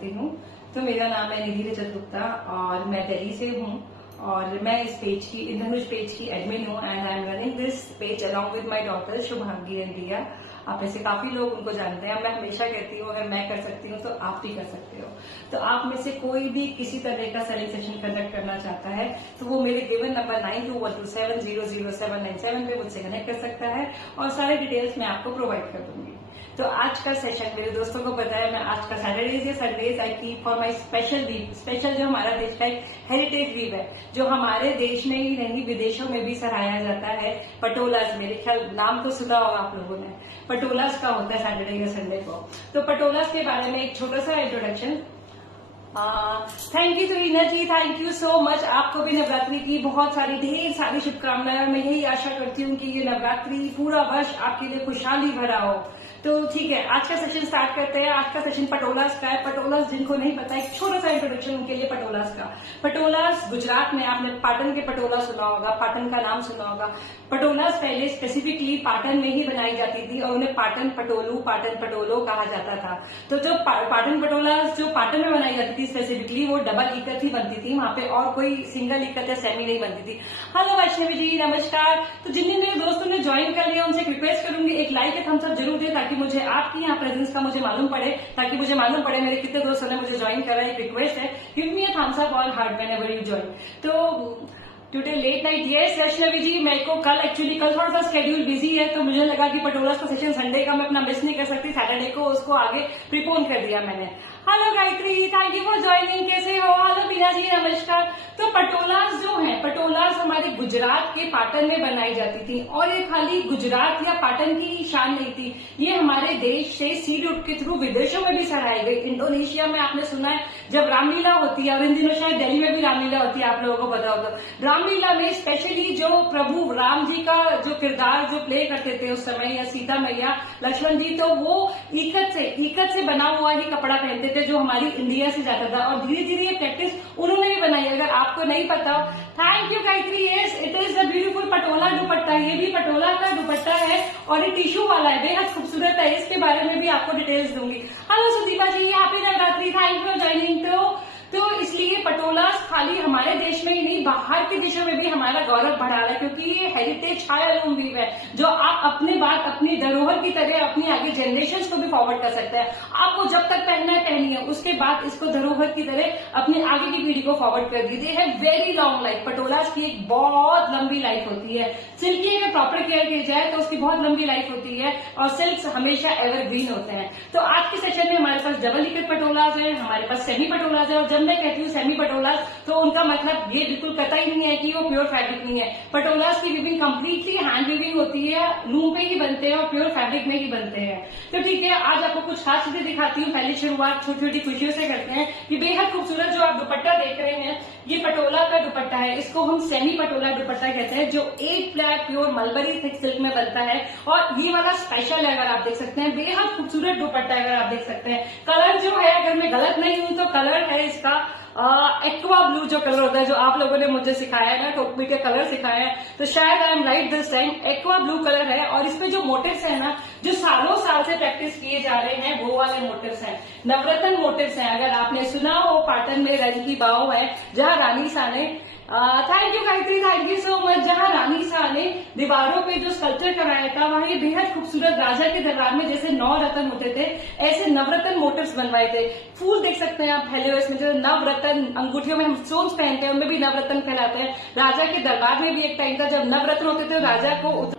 करती हूँ। तो मेरा नाम है निधि रजत गुप्ता और मैं दिल्ली से हूँ और मैं इस पेज की इंद्रधनुष पेज की एडमिन हूँ and I am running this page along with my daughter Shubhangi and दिया। आप में से काफी लोग उनको जानते हैं। मैं हमेशा कहती हूँ अगर मैं कर सकती हूँ तो आप भी कर सकते हो। तो आप में से कोई भी किसी तरह का सेलिंग सेशन कंडक्ट करना चाहता है तो वो मेरे गिवन नंबर 9212700797 पे मुझसे कनेक्ट कर सकता है और सारे डिटेल्स मैं आपको प्रोवाइड कर दूंगी। तो आज का सेशन मेरे दोस्तों को पता है मैं आज का सैटरडेज या Sundays I keep for my special week. Special जो हमारा देश का एक हेरिटेज वीक है जो हमारे देश में ही नहीं विदेशों में भी सराहाया जाता है। पटोलास, मेरे ख्याल नाम तो सुना होगा आप लोगों ने। पटोलास का होता है सैटरडे या संडे को। तो पटोलास के बारे में एक छोटा सा introduction. Thank you Reena ji, thank you so much. आपको भी नवरात्रि की बहुत सारी ढेर सारी शुभकामनाएं। मैं यही आशा करती हूँ कि ये नवरात्रि पूरा वर्ष आपके लिए खुशहाली भरा हो। तो ठीक है, आज का सेशन स्टार्ट करते हैं। आज का सेशन पटोलास का है। पटोलास जिनको नहीं पता, एक छोटा सा इंट्रोडक्शन उनके लिए पटोलास का। पटोलास गुजरात में आपने पाटन के पटोला सुना होगा, पाटन का नाम सुना होगा। पटोलास पहले स्पेसिफिकली पाटन में ही बनाई जाती थी और उन्हें पाटन पटोलू, पाटन पटोलो कहा जाता था। तो जो पाटन पटोलास जो पाटन में बनाई जाती थी स्पेसिफिकली वो डबल इकत ही बनती थी, वहां पे और कोई सिंगल इकत या सेमी नहीं बनती थी। हेलो वैष्णवी जी, नमस्कार। तो जिन जिन मेरे दोस्तों ने ज्वाइन कर लिया उनसे रिक्वेस्ट करूंगी एक लाइक या थम्स अप जरूर दें ताकि मुझे आपकी यहाँ प्रेजेंस का मुझे मालूम पड़े, ताकि मुझे मालूम पड़े मेरे कितने दोस्तों ने मुझे ज्वाइन करा। एक रिक्वेस्ट है, give me a thumbs up on heart whenever you join. तो today late night, yes Vaishnavi ji, मेरे को कल थोड़ा सा स्केड्यूल बिजी है तो मुझे लगा कि पटोलास का सेशन संडे का मैं अपना मिस नहीं कर सकती। सैटरडे को उसको आगे प्रीपोन कर दिया मैंने। Hello Gayatri, thank you for joining. कैसे हो? हेलो पीना जी, नमस्कार। तो पटोलास जो है, पटोलास हमारे गुजरात के पाटन में बनाई जाती थी और ये खाली गुजरात या पाटन की शान नहीं थी, ये हमारे देश से सी रूट के थ्रू विदेशों में भी सराहाई गई। इंडोनेशिया में आपने सुना है जब रामलीला होती है, और इन दिनों शायद दिल्ली में भी रामलीला होती है, आप लोगों को पता होगा। रामलीला में स्पेशली जो प्रभु राम जी का जो किरदार जो प्ले करते थे उस समय, या सीता मैया, लक्ष्मण जी, तो वो इकत से बना हुआ ही कपड़ा पहनते थे जो हमारी इंडिया से जाता था और धीरे धीरे ये प्रैक्टिस उन्होंने भी बनाई। अगर आपको नहीं पता, thank you Gayatri. Yes, it is the beautiful Patola दुपट्टा। ये भी पटोला का दुपट्टा है और ये टिश्यू वाला है, बेहद खूबसूरत है। इसके बारे में भी आपको डिटेल्स दूंगी। Hello Sudeepa ji, happy Navratri, thank you for joining. तो इसलिए पटोलास खाली हमारे देश में ही नहीं, बाहर के देशों में भी हमारा गौरव बढ़ा रहा है क्योंकि ये हेरिटेज हायरलूम वीव है जो आप अपनी बात अपनी धरोहर की तरह अपनी आगे जनरेशन को भी फॉरवर्ड कर सकते हैं। आपको जब तक पहनना है पहनिए, उसके बाद इसको धरोहर की तरह अपनी आगे की पीढ़ी को फॉरवर्ड कर दीजिए। है वेरी लॉन्ग लाइफ। पटोलास की एक बहुत लंबी लाइफ होती है। सिल्क की अगर प्रॉपर केयर की जाए तो उसकी बहुत लंबी लाइफ होती है और सिल्क हमेशा एवरग्रीन होते हैं। तो आज के सेशन में हमारे पास डबल इकत पटोलास है, हमारे पास सेमी पटोलास है। और जब मैं कहती हूँ सेमी पटोलास तो उनका मतलब ये बिल्कुल कतई नहीं है कि वो प्योर फैब्रिक नहीं है। पटोलास की वीविंग कंप्लीटली हैंड वीविंग होती है, लूम पे ही बनते हैं और प्योर फैब्रिक में ही बनते हैं। तो ठीक है, आज आपको कुछ खास चीजें दिखाती हूँ। पहली शुरुआत छोटी छोटी खुशियों से करते हैं। ये बेहद खूबसूरत जो आप दुपट्टा देख रहे हैं ये पटोला का दुपट्टा है। इसको हम सेमी पटोला दुपट्टा कहते हैं जो 8 flat pure mulberry thick silk में बनता है और ये वाला स्पेशल है। अगर आप देख सकते हैं बेहद खूबसूरत दुपट्टा है। अगर आप देख सकते हैं कलर जो है, अगर मैं गलत नहीं हूं तो कलर है इसका एक्वा ब्लू जो कलर होता है जो आप लोगों ने मुझे सिखाया है ना, टोकमी के कलर सिखाया है, तो शायद I am right this time. Aqua blue colour है और इसमें जो मोटिव्स है ना जो सालों साल से प्रैक्टिस किए जा रहे हैं वो वाले मोटिव्स हैं, नवरत्न मोटिव्स हैं। अगर आपने सुना हो पाटन में रंग की बाव है जहाँ रानी साहब ने thank you Gayatri, thank you so much. जहाँ रानी साहब ने दीवारों पे जो स्कल्पचर कराया था वहाँ ये बेहद खूबसूरत राजा के दरबार में जैसे 9 रत्न होते थे ऐसे नवरत्न मोटिव्स बनवाए थे। फूल देख सकते हैं आप फैले हुए इसमें, जो नवरत्न अंगूठियों में हम स्टोन्स पहनते हैं उनमें भी नवरत्न कहलाते हैं। राजा के दरबार में भी एक टाइम था जब नवरत्न होते थे, राजा को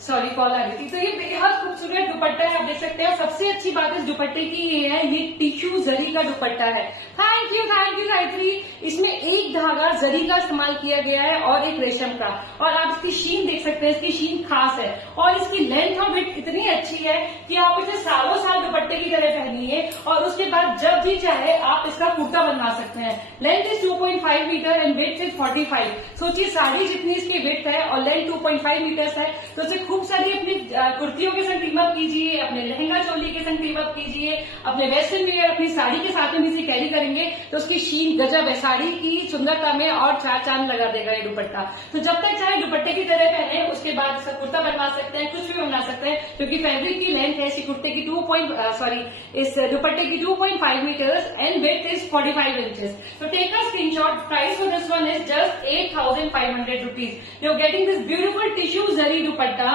सॉरी कॉल आ रही थी। तो ये बेहद खूबसूरत दुपट्टा है, आप देख सकते हैं। सबसे अच्छी बात इस दुपट्टे की ये है, ये टिश्यू जरी का दुपट्टा है। Thank you Gayatri. इसमें एक धागा जरी का इस्तेमाल किया गया है और एक रेशम का, और आप इसकी शीन देख सकते हैं, इसकी शीन खास है और इसकी लेंथ और विड्थ इतनी अच्छी है कि आप इसे सालों साल दुपट्टे की तरह पहनिए और उसके बाद जब भी चाहे आप इसका कुर्ता बनवा सकते हैं। Length is 2.5 metre and width is 45। सोचिए साड़ी जितनी इसकी विड्थ है और लेंथ 2.5 मीटर है, तो इसे खूब सारी अपनी कुर्तियों के संग टीम अप कीजिए, अपने लहंगा चोली के संग टीम अप कीजिए, अपने वेस्टर्न वियर अपनी साड़ी के साथ में भी इसे कैरी करेंगे तो उसकी शीन गजब है, साड़ी की सुंदरता में और चार चांद लगा देगा ये दुपट्टा। तो जब तक चाहे दुपट्टे की तरह पहने, उसके बाद इसका कुर्ता बनवा सकते हैं, कुछ भी बनवा सकते हैं। क्योंकि फैब्रिक की लेंथ है इस कुर्ते की इस दुपट्टे की 2.5 metres and width is 45 inches. So take a screenshot. Price for this one is just 8,500 rupees. You're getting this beautiful tissue zari dupatta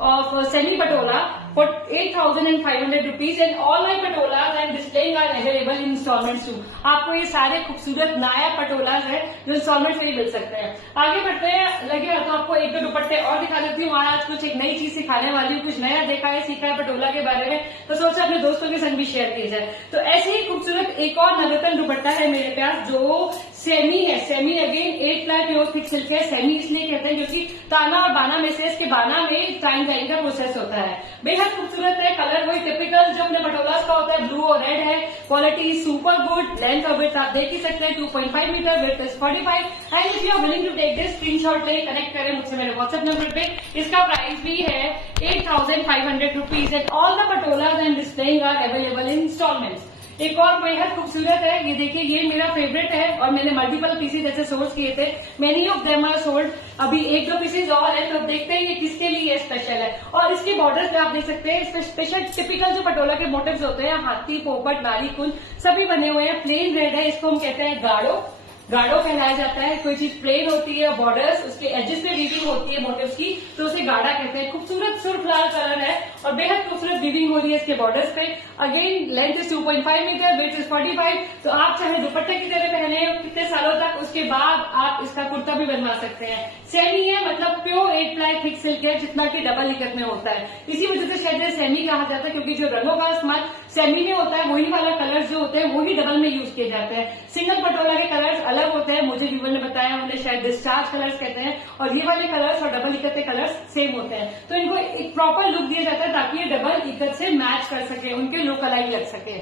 of semi patola for 8,500 rupees, and all my patolas I'm displaying are available in installments too. आपको ये सारे खूबसूरत नया पटोलाज है जो instalment में ही मिल सकते हैं. आगे बढ़ते हैं. लगे तो आपको एक दो दुपट्टे और दिखा देती हूँ. आज कुछ एक नई चीज सिखाने वाली हूँ, कुछ नया देखा है सीखा है पटोला के बारे में, तो सोचा अपने दोस्तों के संग भी शेयर की जाए. तो ऐसे ही खूबसूरत एक और नवरत्न दुपट्टा है मेरे पास जो सेमी है. Semi again 8 ply pure thick silk है. सेमी इसलिए कहते हैं क्योंकि ताना और बाना में से इसके बाना में टाइम टाइम का प्रोसेस होता है. बेहद खूबसूरत है. कलर वही टिपिकल जो अपने पटोलास का होता है, ब्लू और रेड है. Quality super good. लेंथ और विड्थ आप देख ही सकते हैं 2.5 metre, width is 45. And if you are willing to take this screenshot ले कनेक्ट करें मुझसे मेरे व्हाट्सएप नंबर पे. इसका प्राइस भी है 8,500 rupees and all the patolas and displaying are available in instalments. एक और बेहद खूबसूरत है. ये देखिए, ये मेरा फेवरेट है और मैंने मल्टीपल पीसेज ऐसे सोर्स किए थे. Many of them are sold. अभी एक दो पीसेज और है तो देखते हैं ये किसके लिए स्पेशल है. और इसके बॉर्डर्स पे आप देख सकते हैं इसमें स्पेशल टिपिकल जो पटोला के मोटिव्स होते हैं, हाथी, पोपट, नारी, कुंज सभी बने हुए हैं. प्लेन रेड है, इसको हम कहते हैं गाढ़ो. गाढ़ो कहलाया जाता है. कोई चीज प्लेन होती है, बॉर्डर्स उसके एजेस पे वीविंग होती है मोटिव्स की, तो उसे गाढ़ा कहते हैं. खूबसूरत सुर्ख लाल कलर है और बेहद खूबसूरत वीविंग हो रही है इसके बॉर्डर्स पे. Again length is 2.5 metre, weight is 45. तो आप चाहे दुपट्टे की तरह पहने कितने सालों तक, उसके बाद आप इसका कुर्ता भी बनवा सकते हैं. सेमी है मतलब प्योर 8 प्लाई थिक सिल्क है, जितना कि डबल इकत में होता है. इसी वजह से शायद सेमी कहा जाता है क्योंकि जो रंगों का इस्तेमाल सेमी में होता है वही वाला कलर्स जो होते हैं वही डबल में यूज किए जाते हैं. सिंगल पटोला के कलर्स अलग होते हैं. मुझे व्यूअर ने बताया, उन्हें शायद डिस्चार्ज कलर्स कहते हैं, और ये वाले कलर्स और डबल इकत के कलर्स सेम होते हैं. तो इनको एक प्रॉपर लुक दिया जाता है ताकि ये डबल इकत से मैच कर सके, उनके लुक अलग लग सके.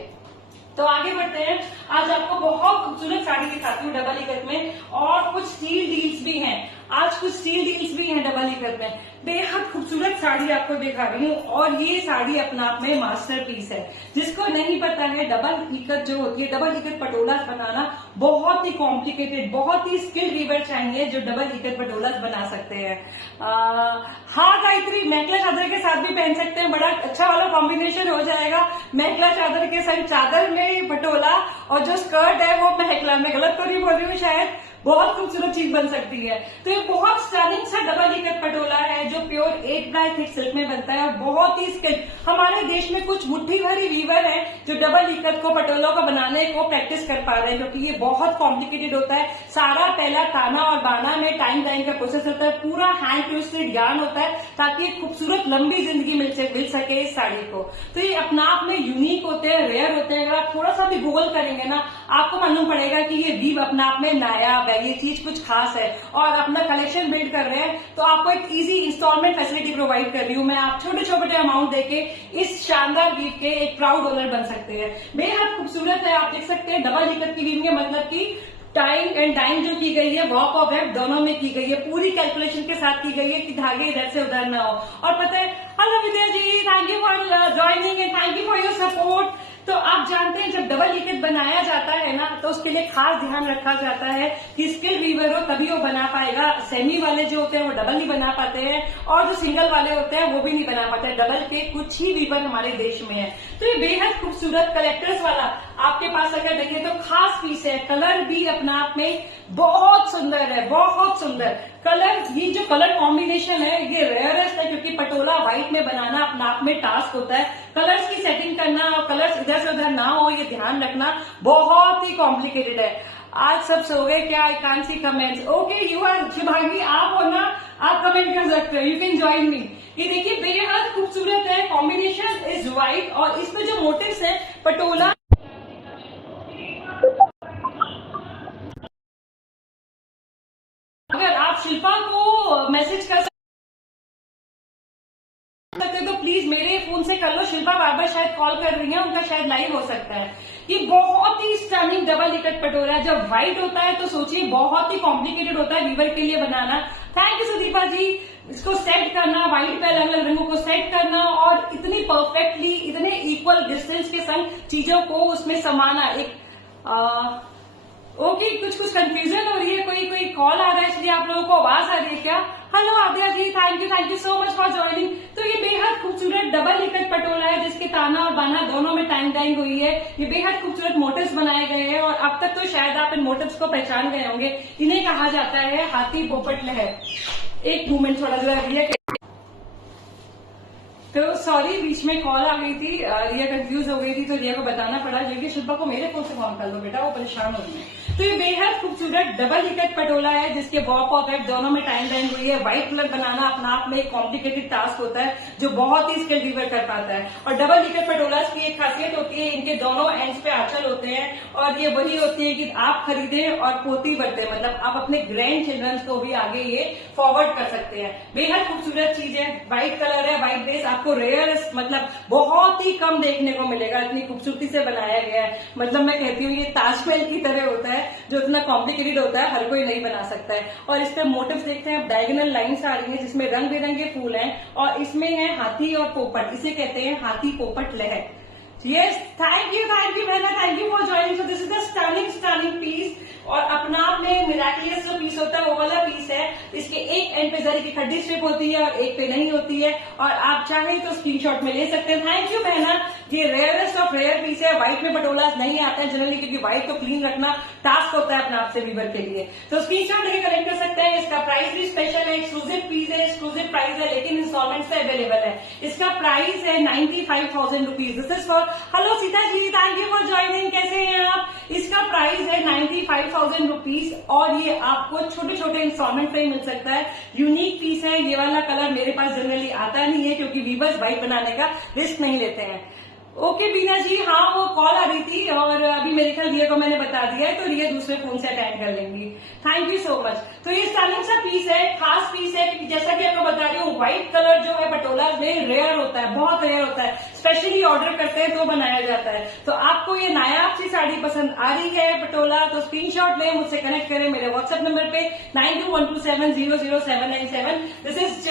तो आगे बढ़ते हैं. आज आपको बहुत खूबसूरत साड़ी दिखाती हूँ डबल इकत में, और कुछ स्टील डील्स भी हैं. आज कुछ स्टील डील्स भी हैं डबल इकत में. बेहद खूबसूरत साड़ी आपको दिखा रही हूँ और ये साड़ी अपना आप में मास्टरपीस है. जिसको नहीं पता है, डबल इकत जो होती है, डबल इकत पटोलास बनाना बहुत ही कॉम्प्लिकेटेड, बहुत ही स्किल्ड वीवर चाहिए जो डबल इकत पटोलास बना सकते हैं. हाँ गायत्री, मेखला चादर के साथ भी पहन सकते हैं. बड़ा अच्छा वाला कॉम्बिनेशन हो जाएगा. मेखला चादर के साथ चादर में पटोला और जो स्कर्ट है वो मेखला. मैं गलत तो नहीं बोल रही हूँ शायद. बहुत खूबसूरत चीज बन सकती है. तो ये बहुत स्टनिंग सा डबल इकत पटोला है जो प्योर 8 प्लाई थिक सिल्क में बनता है और बहुत ही स्किल्ड. हमारे देश में कुछ मुट्ठी भरी वीवर है जो डबल इकत को पटोलों को बनाने को प्रैक्टिस कर पा रहे हैं, क्योंकि ये बहुत कॉम्प्लिकेटेड होता है. सारा पहला ताना और बाना में टाइम का प्रोसेस होता है. पूरा हैंड ट्विस्टेड ज्ञान होता है ताकि एक खूबसूरत लंबी जिंदगी मिल सके इस साड़ी को. तो ये अपना आप में यूनिक होते हैं, रेयर होते हैं. अगर आप थोड़ा सा भी गूगल करेंगे ना, आपको मालूम पड़ेगा कि ये वीव अपना आप में नायाब है, ये चीज कुछ खास है. और अपना कलेक्शन बिल्ड कर रहे हैं तो आपको एक इजी इंस्टॉलमेंट फैसिलिटी प्रोवाइड कर रही हूँ मैं. आप छोटे छोटे अमाउंट देके इस शानदार वीव के एक प्राउड ओनर बन सकते हैं. बेहद खूबसूरत है. आप देख सकते हैं डबल इकत की वीव में मतलब की टाइम एंड डाइंग जो की गई है, वॉक और वेब दोनों में की गई है. पूरी कैलकुलेशन के साथ की गई है कि धागे इधर से उधर ना हो. और पता है, hello Vidya ji, thank you for joining and thank you for your support. तो आप जानते हैं जब डबल इकत बनाया जाता है ना, तो उसके लिए खास ध्यान रखा जाता है कि स्किल वीवर हो तभी वो बना पाएगा. सेमी वाले जो होते हैं वो डबल नहीं बना पाते हैं, और जो सिंगल वाले होते हैं वो भी नहीं बना पाते. डबल के कुछ ही वीवर हमारे देश में है. तो ये बेहद खूबसूरत कलेक्टर्स वाला आपके पास अगर देखें तो खास पीस है. कलर भी अपना आप में बहुत सुंदर है, बहुत सुंदर कलर. ये जो कलर कॉम्बिनेशन है ये रेयरेस्ट है, क्योंकि पटोला व्हाइट में बनाना अपना आप में टास्क होता है. कलर्स की सेटिंग करना और कलर्स इधर से उधर ना हो, ये ध्यान रखना बहुत ही कॉम्प्लिकेटेड है. आज सब सो गए क्या? I can't see comments. Okay, you are Shubhangi, आप हो ना, आप कमेंट कर सकते हो. You can join me. ये देखिए बेहद खूबसूरत है. कॉम्बिनेशन इज व्हाइट और इसमें जो मोटिव्स है पटोला, अगर आप शिल्पा को मैसेज कर सकते तो प्लीज मेरे फोन से कर लो. शिल्पा बार बार शायद कॉल कर रही है, उनका शायद लाइव हो सकता है. ये बहुत ही स्टनिंग डबल इकत पटोला. जब व्हाइट होता है तो सोचिए बहुत ही कॉम्प्लिकेटेड होता है वीवर के लिए बनाना. थैंक यू सुदीपा जी. इसको सेट करना, व्हाइट पे अलग अलग रंगों को सेट करना और इतनी परफेक्टली, इतने इक्वल डिस्टेंस के संग चीजों को उसमें समाना. एक ओके, कुछ कंफ्यूजन हो रही है. कोई कॉल आ रहा है इसलिए आप लोगों को आवाज आ रही है क्या? Hello Aadya ji, thank you so much for joining. तो ये बेहद खूबसूरत डबल इकट पटोला है जिसके ताना और बाना दोनों में टाइम डाइंग हुई है। ये बेहद खूबसूरत मोटिव्स बनाए गए हैं और अब तक तो शायद आप इन मोटिव्स को पहचान गए होंगे। इन्हें कहा जाता है हाथी पोपट लहर। एक मोमेंट थोड़ा जरा रिया तो सॉरी, बीच में कॉल आ गई थी, रिया कंफ्यूज हो गई थी तो रिया को बताना पड़ा। जो शिल्पा को मेरे फोन से फोन कर दो बेटा, वो परेशान हो रही है। तो ये बेहद खूबसूरत डबल इकट पटोला है जिसके बॉ पॉकेट दोनों में टाइम लाइन हुई है। व्हाइट कलर बनाना अपना आप में एक कॉम्प्लिकेटेड टास्क होता है जो बहुत ही स्किल लीवर कर पाता है। और डबल इकट पटोला की एक खासियत होती है, इनके दोनों एंड्स पे आंचल होते हैं और ये वही होती है कि आप खरीदें और पोती बरते, मतलब आप अपने ग्रैंड चिल्ड्रंस को भी आगे ये फॉरवर्ड कर सकते हैं। बेहद खूबसूरत चीज है, व्हाइट कलर है, व्हाइट बेस, आपको रेयर मतलब बहुत ही कम देखने को मिलेगा। इतनी खूबसूरती से बनाया गया है, मतलब मैं कहती हूँ ये ताजमहल की तरह होता है जो इतना कॉम्प्लिकेटेड होता है हर कोई नहीं बना सकता है। और इस पे मोटिव्स देखते हैं, डायगोनल लाइंस आ रही हैं जिसमें रंग बिरंगे फूल हैं और इसमें है हाथी और पोपट, इसे कहते हैं हाथी पोपट लहर। यस, थैंक यू बहना, thank you for joining. So this is the stunning piece और अपना आप में मिराकुलस जो पीस होता है वो वाला पीस है। इसके एक एंड पे जरी की खड्डी स्ट्रिप होती है और एक पे नहीं होती है और आप चाहें तो स्क्रीनशॉट में ले सकते हैं। थैंक यू बहना, ये रेयरेस्ट ऑफ रेयर पीस है। व्हाइट में पटोलास नहीं आते हैं जनरली क्योंकि व्हाइट को क्लीन रखना टास्क होता है अपना आप से वीवर के लिए। तो स्क्रीनशॉट लेके कलेक्ट कर सकते हैं। इसका प्राइस भी स्पेशल है, एक्सक्लूसिव पीस है, एक्सक्लूसिव प्राइस है, लेकिन इंस्टॉलमेंट से अवेलेबल है। इसका प्राइस है 95,000 rupees. This is for hello Sita ji, thank you for joining. कैसे हैं आप? इसका प्राइस है 95,000 रुपीज और ये आपको छोटे छोटे इंस्टॉलमेंट पे ही मिल सकता है। यूनिक पीस है। ये वाला कलर मेरे पास जनरली आता नहीं है क्योंकि वीवर्स व्हाइट बनाने का रिस्क नहीं लेते हैं। ओके बीना जी, हाँ वो कॉल आ रही थी और अभी मेरे ख्याल रिया को मैंने बता दिया है तो रिया दूसरे फोन से अटेंड कर लेंगी। Thank you so much. तो ये स्टनिंग सा पीस है, खास पीस है क्योंकि जैसा कि आपको बता रही हूँ व्हाइट कलर जो है पटोला में रेयर होता है, बहुत रेयर होता है। स्पेशली ऑर्डर करते हैं तो बनाया जाता है। तो आपको ये नायाब सी साड़ी पसंद आ रही है पटोला तो स्क्रीनशॉट लें, मुझसे कनेक्ट करें मेरे व्हाट्सएप नंबर पे 9212700797। दिस इज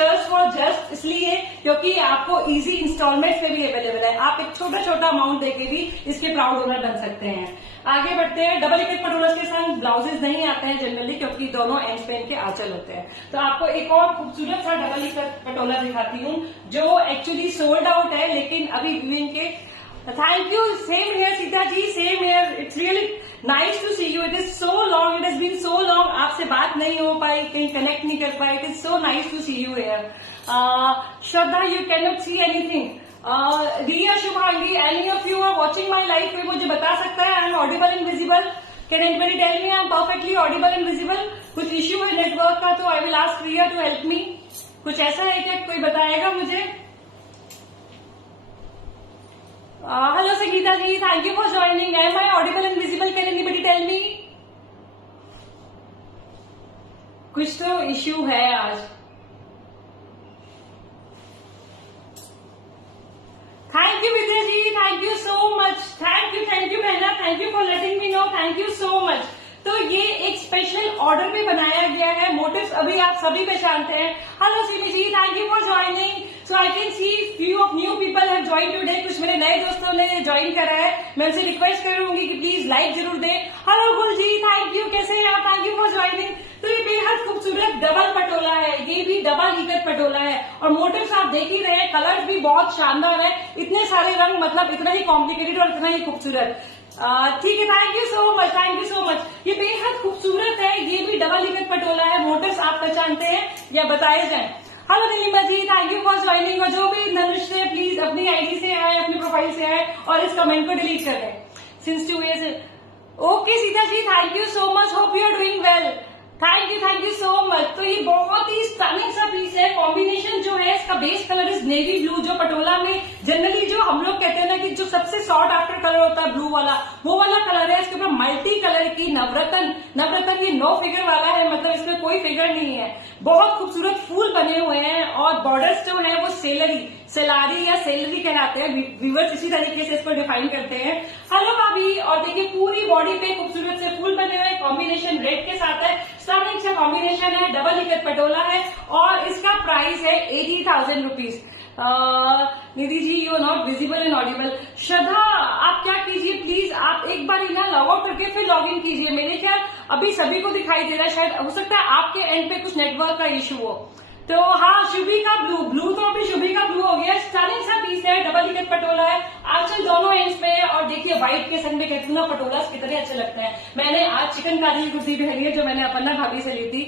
जस्ट इसलिए क्योंकि आपको इजी इंस्टॉलमेंट में भी अवेलेबल है। आप एक छोटा अमाउंट देके भी इसके प्राउड ओनर बन सकते हैं। आगे बढ़ते हैं। डबल इकट पटोला के साथ ब्लाउजेस नहीं आते हैं जनरली क्योंकि दोनों एंड्स पे इनके आंचल होते हैं। तो आपको एक और खूबसूरत सा डबल इकट पटोला दिखाती हूँ जो एक्चुअली सोल्ड आउट है लेकिन अभी इनके thank you, same here Sita ji, same here. It's really nice to see you. It is so long, it has been so long, आपसे बात नहीं हो पाई, कहीं कनेक्ट नहीं कर पाई। It is so nice to see you here. Shraddha, you can not see anything. Riya, Shubhangi, any of you are watching my life, कोई मुझे बता सकता है I am audible and visible? Can anybody tell me I am perfectly audible and visible? कुछ issue है network का तो I will ask Riya to help me. कुछ ऐसा है क्या, कोई बताएगा मुझे? Hello Sangeeta ji, thank you for joining. Am I audible and visible? Can anybody tell me? कुछ तो इश्यू है आज। Thank you Vidya ji, thank you so much. Thank you बहना, thank you for letting me know, thank you so much. तो ये एक special order पे बनाया गया है। मोटिव्स अभी आप सभी पहचानते हैं। Hello Simi ji, thank you for joining. So I can see few of new people have join today. कुछ मेरे नए दोस्तों ने ज्वाइन करा है, मैं उनसे रिक्वेस्ट करूंगी कि प्लीज लाइक जरूर दें। हेलो गुल जी, थैंक यू, कैसे हैं आप? Thank you for joining. तो ये बेहद खूबसूरत डबल पटोला है, ये भी डबल इकट पटोला है और मोटिव्स आप देख ही रहे हैं, कलर्स भी बहुत शानदार है। इतने सारे रंग, मतलब इतना ही कॉम्प्लिकेटेड और इतना ही खूबसूरत। ठीक है, thank you so much, thank you so much. ये बेहद खूबसूरत है, ये भी डबल इकट पटोला है। मोटिव्स आप पहचानते हैं या बताए जाए? Hello Neelima ji, thank you for joining. और जो भी धनुष से प्लीज अपनी आईडी से आए, अपनी प्रोफाइल से आए और इस कमेंट को डिलीट कर दें। Since 2 years। Okay Sita ji, thank you so much, hope you are doing well. Thank you so much. तो ये बहुत ही स्टनिंग सा पीस है। कॉम्बिनेशन जो है इसका base colour is navy blue, जो पटोला में जनरली जो हम लोग कहते हैं ना कि जो सबसे सॉर्ट आफ्टर कलर होता है ब्लू वाला, वो वाला कलर है। इसके ऊपर मल्टी कलर की नवरत्न ये 9 फिगर वाला है, मतलब इसमें कोई फिगर नहीं है। बहुत खूबसूरत फूल बने हुए हैं और बॉर्डर्स जो है वो सेलारी या सेलरी कहलाते हैं। व्यूअर्स इसी तरीके से इसको डिफाइन करते हैं। हेलो भाभी, और देखिए पूरी बॉडी पे खूबसूरत से फूल बने हुए हैं। कॉम्बिनेशन रेड के साथ है, स्टनिंग सा कॉम्बिनेशन है, डबल इकट पटोला है और इसका प्राइस है 80,000 rupees. Nidhi ji, you are not visible and audible. Shraddha, आप क्या कीजिए प्लीज, आप एक बार ना लॉग आउट करके फिर लॉग इन कीजिए। मेरे ख्याल अभी सभी को दिखाई दे रहा है, शायद हो सकता है आपके एंड पे कुछ नेटवर्क का इशू हो। तो हाँ, शुभी का ब्लू तो अभी शुभी का ब्लू हो गया। स्टनिंग सा पीस है, डबल इकत पटोला है, आंचल दोनों एंड्स पे है। और देखिए व्हाइट के संग में कहती हूँ पटोला कितने अच्छे लगते हैं। मैंने आज चिकनकारी की कुर्ती पहनी है जो मैंने अपना भाभी से ली थी।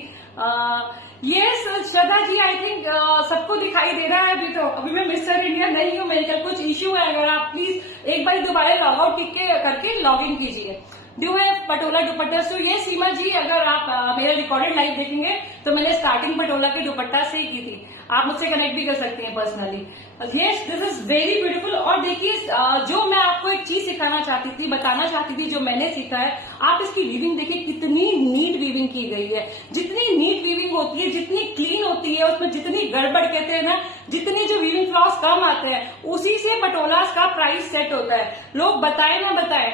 ये श्रद्धा जी आई थिंक सबको दिखाई दे रहा है अभी। तो अभी मैं मिस्टर इंडिया नहीं हूँ, मेरे कुछ इश्यू है। अगर आप प्लीज एक बार दोबारा लॉग आउट करके लॉग इन कीजिए। डू है पटोला दुपट्टा। सो ये सीमा जी, अगर आप मेरा रिकॉर्डेड लाइव देखेंगे तो मैंने स्टार्टिंग पटोला के दुपट्टा से ही की थी। आप मुझसे कनेक्ट भी कर सकती हैं personally. Yes, this is very beautiful. और देखिए जो मैं आपको एक चीज सिखाना चाहती थी, बताना चाहती थी, जो मैंने सीखा है, आप इसकी वीविंग देखिए कितनी नीट वीविंग की गई है। जितनी नीट वीविंग होती है, जितनी क्लीन होती है, उसमें जितनी गड़बड़ कहते हैं ना, जितनी जो वीविंग फ्लॉस कम आते हैं, उसी से पटोलास का प्राइस सेट होता है। लोग बताए ना बताए,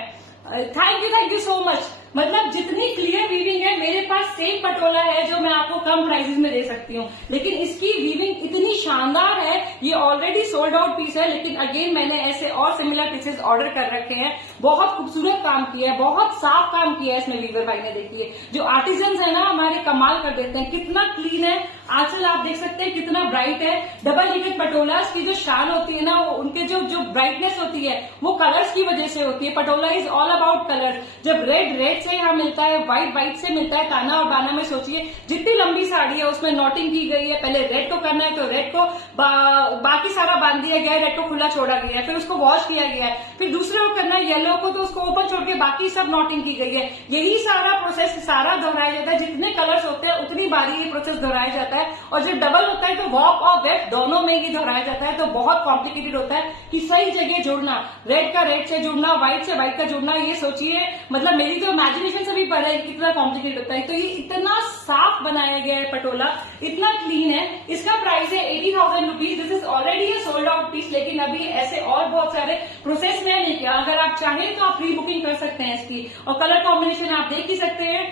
थैंक यू सो मच। मतलब जितनी क्लियर वीविंग है, मेरे पास सेम पटोला है जो मैं आपको कम प्राइसेस में दे सकती हूँ, लेकिन इसकी वीविंग इतनी शानदार है। ये ऑलरेडी सोल्ड आउट पीस है, लेकिन अगेन मैंने ऐसे और सिमिलर पीसेस ऑर्डर कर रखे हैं। बहुत खूबसूरत काम किया है, बहुत साफ काम किया है इसमें वीवर भाई ने। देखिए जो आर्टिजन्स है ना हमारे, कमाल कर देते हैं। कितना क्लीन है आंचल, आप देख सकते हैं कितना ब्राइट है। डबल इकत पटोलास की जो शान होती है ना, उनके जो ब्राइटनेस होती है वो कलर्स की वजह से होती है। Patola is all about colour. जब रेड से यहाँ मिलता है, व्हाइट से मिलता है, ताना और बाना में सोचिए जितनी लंबी साड़ी है उसमें नॉटिंग की गई है। पहले रेड को करना है तो रेड को बाकी सारा बांध दिया गया है, रेड को खुला छोड़ा गया है, फिर उसको वॉश किया गया है। फिर दूसरे को करना है येलो को, तो उसको ओपन छोड़ के बाकी सब नॉटिंग की गई है। यही सारा प्रोसेस सारा दोहराया जाता है। जितने कलर्स होते हैं उतनी बारी ये प्रोसेस दोहराया जाता है। और जब डबल होता है तो वॉक और वेट दोनों में ये दोहराया जाता है। तो बहुत कॉम्प्लिकेटेड होता है कि सही जगह जुड़ना, रेड का रेड से जुड़ना, व्हाइट से व्हाइट का जुड़ना। ये सोचिए, मतलब मेरी तो इमेजिनेशन से भी परे है कितना कॉम्प्लिकेटेड होता है। तो ये इतना साफ बनाया गया है पटोला, इतना क्लीन है। इसका प्राइस है 80,000 rupees. This is already A sold out piece, लेकिन अभी ऐसे और बहुत सारे प्रोसेस में नहीं किया। अगर आप चाहें तो आप प्री बुकिंग कर सकते हैं इसकी, और कलर कॉम्बिनेशन आप देख ही सकते हैं।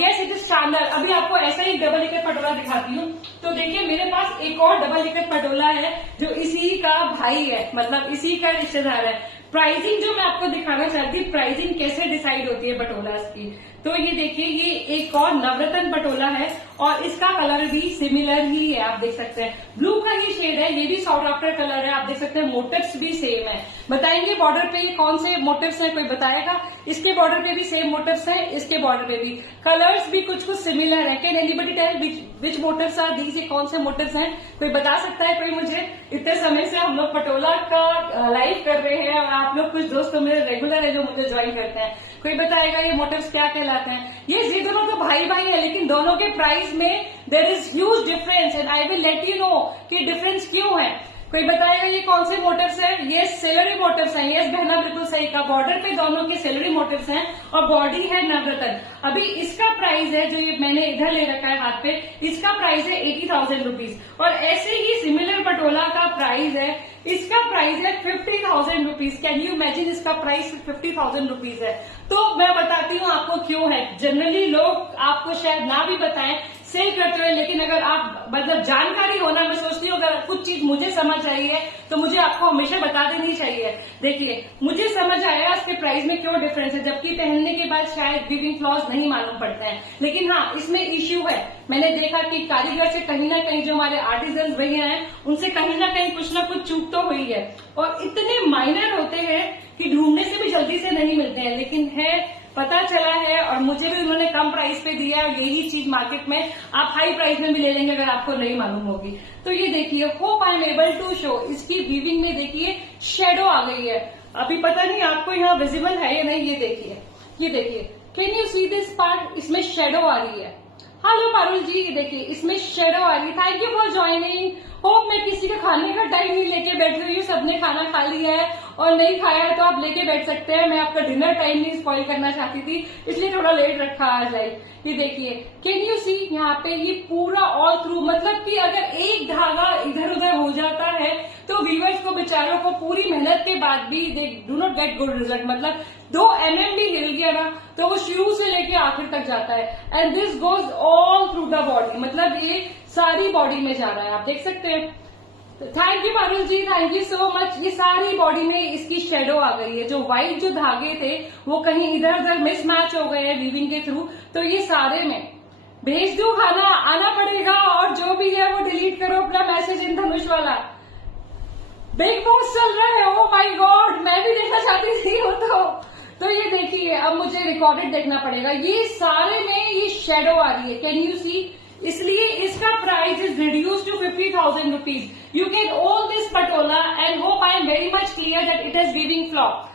यस, इट इज शानदार। अभी आपको ऐसा ही डबल इकत पटोला दिखाती हूँ। तो देखिए मेरे पास एक और डबल इकत पटोला है जो इसी का भाई है, मतलब इसी का रिश्तेदार है। प्राइसिंग जो मैं आपको दिखाना चाहती हूँ, प्राइसिंग कैसे डिसाइड होती है पटोलास की। तो ये देखिए, ये एक और नवरत्न पटोला है और इसका कलर भी सिमिलर ही है। आप देख सकते हैं ब्लू का ही शेड है, ये भी साउथ आफ्टर कलर है। आप देख सकते हैं मोटिव्स भी सेम है। बताएंगे बॉर्डर पे ये कौन से मोटिव्स हैं, कोई बताएगा? इसके बॉर्डर पे भी सेम मोटिव्स हैं, इसके बॉर्डर पे भी। कलर्स भी कुछ सिमिलर है। Can anybody tell which motifs are these? ये कौन से मोटिव्स हैं, कोई बता सकता है कोई मुझे? इतने समय से हम लोग पटोला का लाइव कर रहे हैं और आप लोग कुछ दोस्त तो मेरे रेगुलर है जो मुझे ज्वाइन करते हैं। कोई बताएगा ये मोटिव्स क्या कहलाते हैं? ये दोनों तो भाई भाई है, लेकिन दोनों के प्राइस में there is huge difference and I will let you know कि डिफरेंस क्यों है। कोई बताएगा ये कौन से मोटिव्स है? ये सिल्वरी मोटिव्स हैं। यस बहना, बिल्कुल सही का। बॉर्डर पे दोनों के सिल्वरी मोटिव्स हैं और बॉडी है नवरत्न। अभी इसका प्राइस है, जो ये मैंने इधर ले रखा है हाथ पे, इसका प्राइस है 80,000 रुपीज। और ऐसे ही सिमिलर पटोला का प्राइस है, इसका प्राइस है 50,000 रुपीज। कैन यू इमेजिन, इसका प्राइस 50,000 रुपीज है। तो मैं बताती हूँ आपको क्यों है। जनरली लोग आपको शायद ना भी बताएं, सेल करते हुए, लेकिन अगर आप मतलब जानकारी होना, मैं सोचती हूँ अगर कुछ चीज मुझे समझ आई है तो मुझे आपको हमेशा बता देनी चाहिए। देखिए मुझे समझ आया इसके प्राइस में क्यों डिफरेंस है, जबकि पहनने के बाद शायद वीविंग फ्लॉस नहीं मालूम पड़ते हैं। लेकिन हाँ, इसमें इश्यू है। मैंने देखा कि कारीगर से कहीं ना कहीं, जो हमारे आर्टिजन भैया हैं, उनसे कहीं ना कहीं कुछ ना कुछ चूक तो हुई है। और इतने माइनर होते हैं कि ढूंढने से भी जल्दी से नहीं मिलते हैं, लेकिन है, पता चला है। और मुझे भी उन्होंने कम प्राइस पे दिया है। यही चीज मार्केट में आप हाई प्राइस में भी ले लेंगे अगर आपको नहीं मालूम होगी। तो ये देखिए, hope I am able to show, इसकी वीविंग में देखिए शेडो आ गई है। अभी पता नहीं आपको यहाँ विजिबल है या नहीं, ये देखिए, ये देखिए, can you see this part? इसमें शेडो आ रही है। हेलो पारुल जी, ये देखिए इसमें शेडो आ रही है। Thank you for joining. Hope मैं किसी का खाने का टाइम नहीं लेके बैठ रही हूँ, सबने खाना खा लिया है और नहीं खाया है तो आप लेके बैठ सकते हैं। मैं आपका डिनर टाइम नहीं स्पॉइल करना चाहती थी, इसलिए थोड़ा लेट रखा आज लाइव। ये देखिए, कैन यू सी यहाँ पे ये पूरा ऑल थ्रू, मतलब कि अगर एक धागा इधर उधर हो जाता है तो व्यूअर्स को, बेचारों को, पूरी मेहनत के बाद भी they do not get good result. मतलब 2 mm भी हिल गया ना तो वो शुरू से लेके आखिर तक जाता है। And this goes all through the body, मतलब ये सारी बॉडी में जा रहा है। आप देख सकते हैं। Thank you Parul ji, thank you so much. ये सारी बॉडी में इसकी शेडो आ गई है। जो व्हाइट जो धागे थे वो कहीं इधर उधर मिसमैच हो गए हैं वीविंग के थ्रू, तो ये सारे में भेज दूं खाना, आना पड़ेगा, और जो भी है वो डिलीट करो अपना मैसेज इन धनुष वाला। बिग बॉस चल रहा है, ओ माय गॉड, मैं भी देखना चाहती थी वो तो ये देखिए, अब मुझे रिकॉर्डेड देखना पड़ेगा। ये सारे में ये शेडो आ रही है, कैन यू सी? इसलिए इसका price is reduce to 50,000 rupees. You can own this patola and hope I am very much clear that it is giving flop.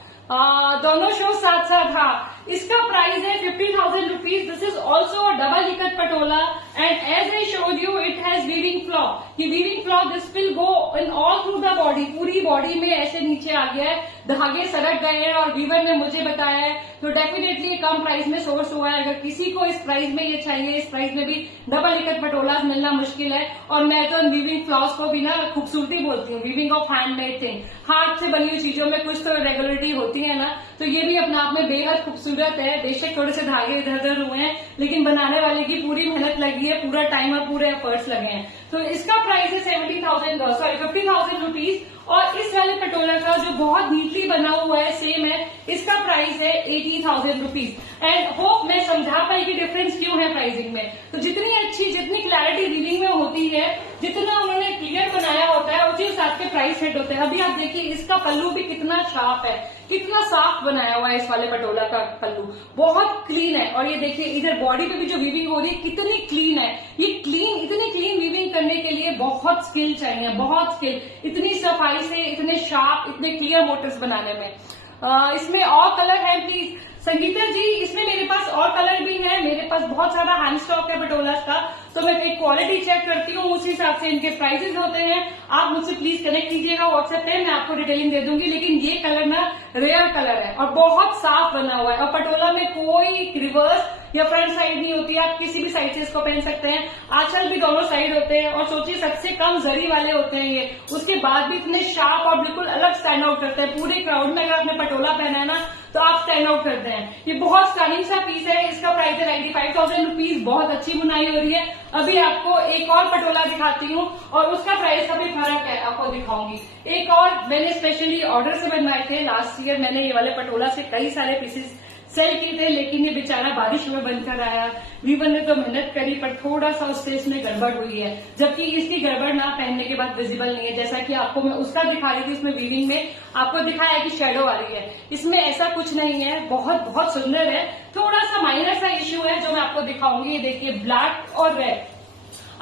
दोनों शो साथ साथ। हाँ, इसका प्राइस है 50,000 rupees. This is also a double ikat patola and as I showed you it has weaving flop. ये weaving flop this will go in all through the body, पूरी body में ऐसे नीचे आ गया है, धागे सरक गए हैं, और वीवर ने मुझे बताया है, तो डेफिनेटली कम प्राइस में सोर्स हुआ है। अगर किसी को इस प्राइस में ये चाहिए, इस प्राइस में भी डबल इकट पटोला मिलना मुश्किल है। और मैं तो वीविंग फ्लॉस को भी ना खूबसूरती बोलती हूँ, वीविंग ऑफ हैंडमेड थिंग। हाथ से बनी हुई चीजों में कुछ तो रेगुलरिटी होती है ना, तो ये भी अपने आप में बेहद खूबसूरत है। बेशक थोड़े से धागे इधर उधर हुए हैं, लेकिन बनाने वाले की पूरी मेहनत लगी है, पूरा टाइम और पूरे एफर्ट्स लगे हैं। तो इसका प्राइस है 50,000 रुपीज। और इस वाले पटोला का जो बहुत नीटली बना हुआ है, सेम है, इसका प्राइस है 80,000 रुपीज। एंड होप मैं समझा पाई कि डिफरेंस क्यों है प्राइसिंग में। तो जितनी अच्छी, जितनी क्लैरिटी रीडिंग में होती है, जितना उन्होंने क्लियर बनाया होता है, उसी हिसाब के प्राइस सेट होते हैं। अभी आप देखिए, इसका पल्लू भी कितना शार्प है, कितना साफ बनाया हुआ है इस वाले पटोला का पल्लू, बहुत क्लीन है। और ये देखिए, इधर बॉडी पे भी जो वीविंग हो रही है कितनी क्लीन है। ये क्लीन, इतनी क्लीन वीविंग करने के लिए बहुत स्किल चाहिए, बहुत स्किल, इतनी सफाई से, इतने शार्प, इतने क्लियर मोटिव्स बनाने में। इसमें और कलर है प्लीज संगीता जी, इसमें मेरे पास और कलर भी है, मेरे पास बहुत सारा हैंड स्टॉक है पटोला का, तो मैं एक क्वालिटी चेक करती हूँ, उस हिसाब से इनके प्राइसेस होते हैं। आप मुझसे प्लीज कनेक्ट कीजिएगा व्हाट्सएप पे, मैं आपको डिटेलिंग दे दूंगी। लेकिन ये कलर ना रेयर कलर है और बहुत साफ बना हुआ है, और पटोला में कोई रिवर्स या फ्रंट साइड नहीं होती है, आप किसी भी साइड से इसको पहन सकते हैं। आंचल भी दोनों साइड होते हैं, और सोचिए सबसे कम जरी वाले होते हैं ये, उसके बाद भी इतने शार्प और बिल्कुल अलग स्टैंड आउट करते हैं। पूरे क्राउड में अगर आपने पटोला पहना है ना, तो आप स्टैंड आउट करते हैं। ये बहुत स्टनिंग सा पीस है, इसका प्राइस है 95,000 रुपीज। बहुत अच्छी बुनाई हो रही है। अभी आपको एक और पटोला दिखाती हूँ, और उसका प्राइस का भी फर्क है, आपको दिखाऊंगी। एक और मैंने स्पेशली ऑर्डर से बनवाए थे, लास्ट ईयर मैंने ये वाले पटोला से कई सारे पीसेस सेल किए थे, लेकिन ये बेचारा बारिश में बनकर आया। वीवर ने तो मेहनत करी, पर थोड़ा सा उससे इसमें गड़बड़ हुई है, जबकि इसकी गड़बड़ ना पहनने के बाद विजिबल नहीं है। जैसा कि आपको मैं उसका दिखा रही थी, इसमें वीविंग में आपको दिखाया कि शेडो आ रही है, इसमें ऐसा कुछ नहीं है। बहुत बहुत सुंदर है। थोड़ा सा माइनर सा इश्यू है जो मैं आपको दिखाऊंगी। ये देखिए, ब्लैक और रेड,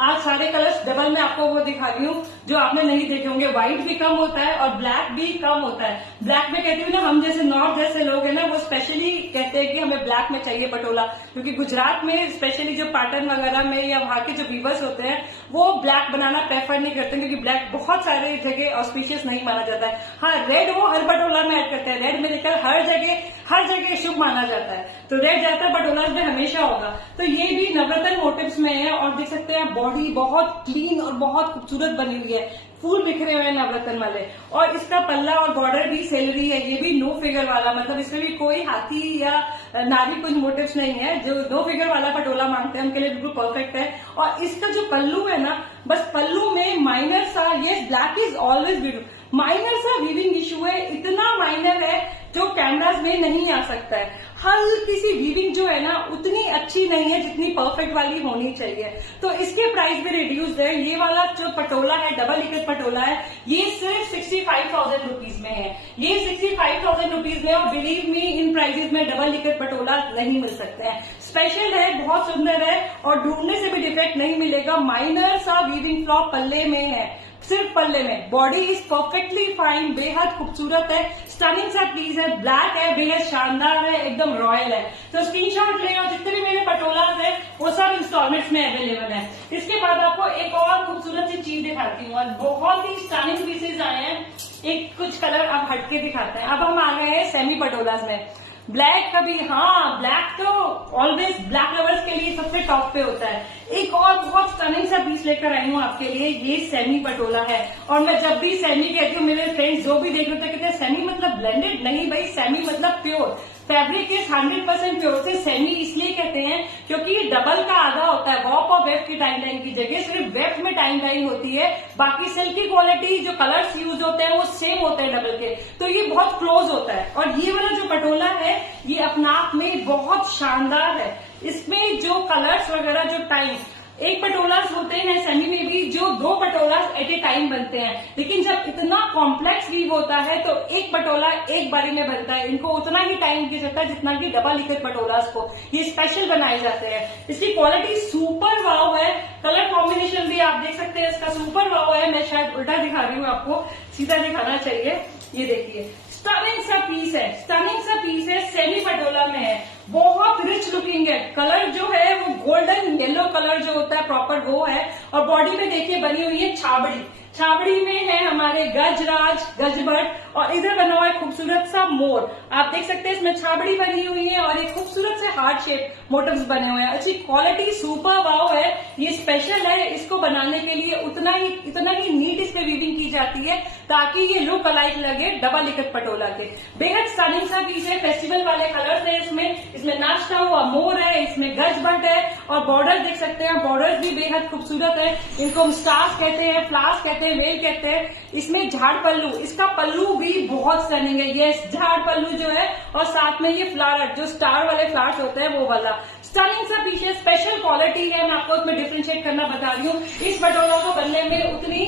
आज सारे कलर्स डबल में आपको वो दिखा रही हूँ जो आपने नहीं देखे होंगे। व्हाइट भी कम होता है और ब्लैक भी कम होता है। ब्लैक में कहती हूँ ना, हम जैसे नॉर्थ जैसे लोग हैं ना, वो स्पेशली कहते हैं कि हमें ब्लैक में चाहिए पटोला, क्योंकि गुजरात में स्पेशली जो पैटर्न वगैरह में या वहाँ के जो वीवर्स होते हैं, वो ब्लैक बनाना प्रेफर नहीं करते, क्योंकि ब्लैक बहुत सारे जगह ऑस्पिशियस नहीं माना जाता है। हाँ, रेड वो हर पटोला में ऐड करते हैं, रेड में लेकर हर जगह शुभ माना जाता है, तो रेड ज्यादातर पटोला में हमेशा होगा। तो ये भी नवरत्न मोटिव्स में है, और देख सकते हैं बॉडी बहुत क्लीन और बहुत खूबसूरत बनी हुई है, फूल बिखरे हुए हैं नवरत्न वाले। और इसका पल्ला और बॉर्डर भी सेलरी है, ये भी नो फिगर वाला, मतलब इसमें भी कोई हाथी या नारी कुछ मोटिव्स नहीं है। जो नो फिगर वाला पटोला मांगते हैं उनके लिए बिल्कुल परफेक्ट है। और इसका जो पल्लू है ना, बस पल्लू में माइनर सा, ये black is always beautiful, minor सा वीविंग इशू है, इतना माइनर है जो कैमरास में नहीं आ सकता है। हल्की सी वीविंग जो है ना, उतनी अच्छी नहीं है जितनी परफेक्ट वाली होनी चाहिए, तो इसके प्राइस भी रिड्यूस्ड है। ये वाला जो पटोला है, डबल इकट पटोला है, ये सिर्फ 65,000 रुपीज में है। ये 65,000 रुपीज में, और बिलीव मी, इन प्राइसेस में डबल इकट पटोला नहीं मिल सकते हैं। स्पेशल है, बहुत सुंदर है, और ढूंढने से भी डिफेक्ट नहीं मिलेगा। माइनर सा वीविंग फ्लॉप पल्ले में है, सिर्फ पल्ले में। बॉडी इज परफेक्टली फाइन, बेहद खूबसूरत है, स्टनिंग सा पीस है, ब्लैक है, बेहद शानदार है, एकदम रॉयल है। तो स्क्रीनशॉट ले, और जितने भी मेरे पटोलाज है वो सब इंस्टॉलमेंट्स में अवेलेबल है। इसके बाद आपको एक और खूबसूरत सी चीज दिखाती हूँ, और बहुत ही स्टनिंग पीसेज आए हैं। एक कुछ कलर अब हटके दिखाते हैं। अब हम आ गए हैं सेमी पटोलाज में। ब्लैक कभी, हाँ, ब्लैक तो ऑलवेज ब्लैक लवर्स के लिए सबसे टॉप पे होता है। एक और बहुत स्टनिंग सा पीस लेकर आई हूँ आपके लिए, ये सेमी पटोला है। और मैं जब भी सेमी कहती हूँ, मेरे फ्रेंड्स जो भी देख रहे थे कहते हैं सेमी मतलब ब्लेंडेड, नहीं भाई, सेमी मतलब प्योर। Fabric is 100% pure. से सेमी इसलिए कहते हैं क्योंकि ये डबल का आधा होता है। वॉप और वेफ की टाइम लाइन की जगह सिर्फ वेफ में टाइम लाइन होती है, बाकी सिल्क की क्वालिटी, जो कलर्स यूज होते हैं वो सेम होते हैं डबल के, तो ये बहुत क्लोज होता है। और ये वाला जो पटोला है, ये अपना आप में बहुत शानदार है, इसमें जो कलर्स वगैरह जो टाइम एक पटोलास होते हैं सेमी में भी जो 2 पटोलास एट ए टाइम बनते हैं, लेकिन जब इतना कॉम्प्लेक्स वीव होता है तो एक पटोला एक बारी में बनता है। इनको उतना ही टाइम दिया जाता है जितना कि डबल इकट पटोलास को ये स्पेशल बनाए जाते हैं। इसकी क्वालिटी सुपर वाव है, कलर कॉम्बिनेशन भी आप देख सकते हैं इसका सुपर वाव है। मैं शायद उल्टा दिखा रही हूँ, आपको सीधा दिखाना चाहिए। ये देखिए स्टनिंग सा पीस है, स्टनिंग सा पीस है, सेमी पटोला में है, बहुत रिच लुकिंग है। कलर जो है वो गोल्डन येलो कलर जो होता है प्रॉपर वो है। और बॉडी में देखिए बनी हुई है छाबड़ी, छाबड़ी में है हमारे गजराज गजबट और इधर बना हुआ है खूबसूरत सा मोर। आप देख सकते हैं इसमें छाबड़ी बनी हुई है और एक खूबसूरत से हार्ट शेप मोटिव्स बने हुए हैं। अच्छी क्वालिटी सुपर वाव है, ये स्पेशल है। इसको बनाने के लिए इतना ही नीट इस पे वीविंग की जाती है ताकि ये लुक अलाइक लगे डबल इकट पटोला के। बेहद स्टनिंग सा पीस है, फेस्टिवल वाले कलर्स है इसमें नाचता हुआ मोर है, इसमें गजबट है और बॉर्डर देख सकते हैं, बॉर्डर भी बेहद खूबसूरत है। इनको हम स्टार्स कहते हैं, फ्लावर्स कहते हैं, वेल कहते हैं। इसमें झाड़ पल्लू, इसका पल्लू भी बहुत स्टनिंग है। ये झाड़ पल्लू जो है और साथ में ये फ्लावर जो स्टार वाले फ्लावर्स होते हैं वो वाला स्टनिंग सा पीछे स्पेशल क्वालिटी है। मैं आपको उसमें डिफ्रेंशिएट करना बता रही हूँ। इस पटोला को बनने में उतनी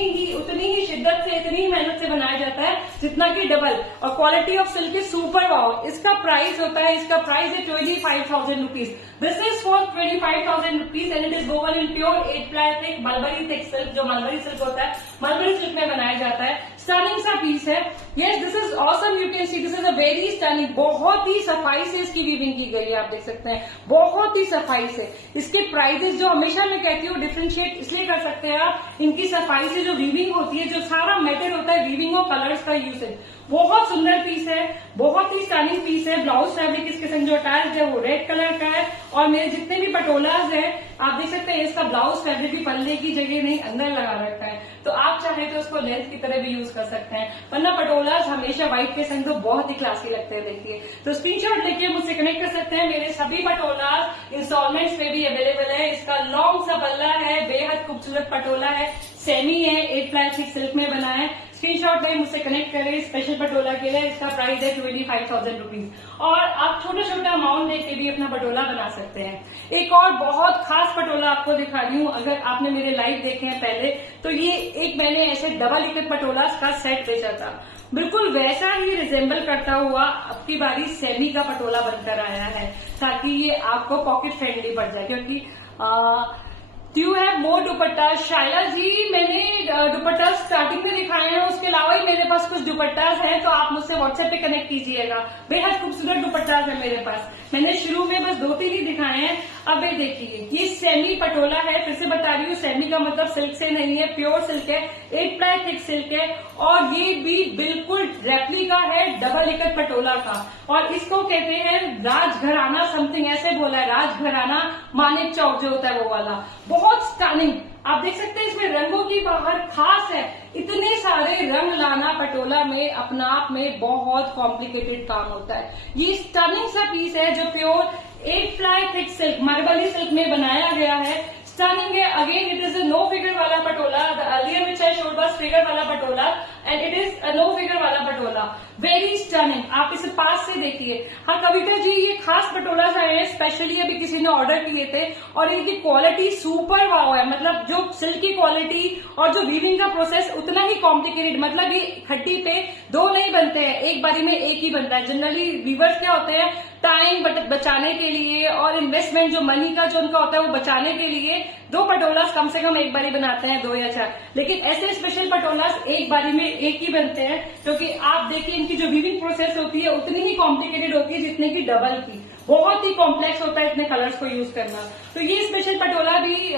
ही शिद्दत से, इतनी ही मेहनत से बनाया जाता है जितना कि डबल। और quality of silk is super wow. इसका प्राइस होता है, इसका प्राइस है 25,000 rupees. This is for 25,000 rupees and it is woven in pure 8 ply thick mulberry thick silk. जो मलबरी सिल्क होता है मलबरी सिल्क में बनाया जाता है। स्टनिंग सा पीस है। Yes this is awesome, you can see this is a very stunning. बहुत ही सफाई से इसकी वीविंग की गई है, आप देख सकते हैं बहुत ही सफाई से। इसके प्राइसेस जो हमेशा मैं कहती हूँ डिफ्रेंशिएट इसलिए कर सकते हैं आप, इनकी सफाई से जो वीविंग होती है, जो सारा मेटेरियल होता है वीविंग और कलर्स का यूसेज, बहुत सुंदर पीस है, बहुत ही स्टनिंग पीस है। ब्लाउज फैब्रिक इसके संग जो अटैच है वो रेड कलर का है और मेरे जितने भी पटोलाज है आप देख सकते हैं इसका ब्लाउज फैब्रिक भी पल्ले की जगह नहीं अंदर लगा रखा है, तो आप चाहे तो उसको लेंथ की तरह भी यूज कर सकते हैं। वरना पटोलाज हमेशा व्हाइट के संग तो बहुत ही क्लासी लगते हैं। देखिए तो स्क्रीनशॉट लेके मुझसे कनेक्ट कर सकते हैं। मेरे सभी पटोलाज इंस्टॉलमेंट्स में भी अवेलेबल है। इसका लॉन्ग सा पल्ला है, बेहद खूबसूरत पटोला है, सेमी है, 8 ply thick सिल्क में बना है। स्क्रीनशॉट लें, मुझसे कनेक्ट करें स्पेशल पटोला के लिए। इसका प्राइस है 25,000 रुपीज और आप छोटा छोटा अमाउंट देके भी अपना पटोला बना सकते हैं। एक और बहुत खास पटोला आपको दिखा रही हूँ। अगर आपने मेरे लाइव देखे हैं पहले तो ये एक मैंने ऐसे डबल इकट पटोला का सेट बेचा था, बिल्कुल वैसा ही रिजेंबल करता हुआ अब की बारी सेमी का पटोला बनकर आया है ताकि ये आपको पॉकेट फ्रेंडली पड़ जाए। क्योंकि Do you have more दुपट्टा? शायला जी मैंने दुपट्टा स्टार्टिंग में दिखाए हैं, उसके अलावा ही मेरे पास कुछ दुपट्टास हैं, तो आप मुझसे व्हाट्सएप पे कनेक्ट कीजिएगा। बेहद खूबसूरत दुपट्टास है मेरे पास। मैंने शुरू में बस 2-3 ही दिखाए हैं। अब ये देखिए ये सेमी पटोला है, फिर से बता रही हूँ सेमी का मतलब सिल्क से नहीं है, प्योर सिल्क है, 8 ply thick सिल्क है और ये भी बिल्कुल रेप्लिका है डबल इकट पटोला का। और इसको कहते हैं राजघराना समथिंग ऐसे बोला है, राजघराना मानिक चौक जो होता है वो वाला। बहुत स्टनिंग, आप देख सकते हैं इसमें रंगों की बाहर खास है। इतने सारे रंग लाना पटोला में अपना आप में बहुत कॉम्प्लिकेटेड काम होता है। ये स्टनिंग सा पीस है जो pure 8 ply thick silk mulberry silk में बनाया गया है। स्टनिंग है। Again it is a no figure वाला patola. The earlier which I showed was figure वाला patola and it is a no figure वाला पटोला। वेरी स्टनिंग, आप इसे पास से देखिए। हाँ कविता जी ये खास पटोला आए हैं, स्पेशली अभी किसी ने ऑर्डर किए थे और इनकी क्वालिटी सुपर वाव है। मतलब जो सिल्क की क्वालिटी और जो वीविंग का प्रोसेस उतना ही कॉम्प्लिकेटेड, मतलब ये खट्टी पे 2 नहीं बनते हैं, एक बारी में एक ही बनता है। जनरली वीवर्स क्या होते हैं टाइम बचाने के लिए और इन्वेस्टमेंट जो मनी का जो उनका होता है वो बचाने के लिए 2 पटोलास कम से कम एक बारी बनाते हैं, 2 या 4। लेकिन ऐसे स्पेशल पटोलास एक बारी में एक ही बनते हैं क्योंकि आप देखिए इनकी जो वीविंग प्रोसेस होती है उतनी ही कॉम्प्लिकेटेड होती है जितने की डबल की। बहुत ही कॉम्प्लेक्स होता है इतने कलर्स को यूज करना। तो ये स्पेशल पटोला भी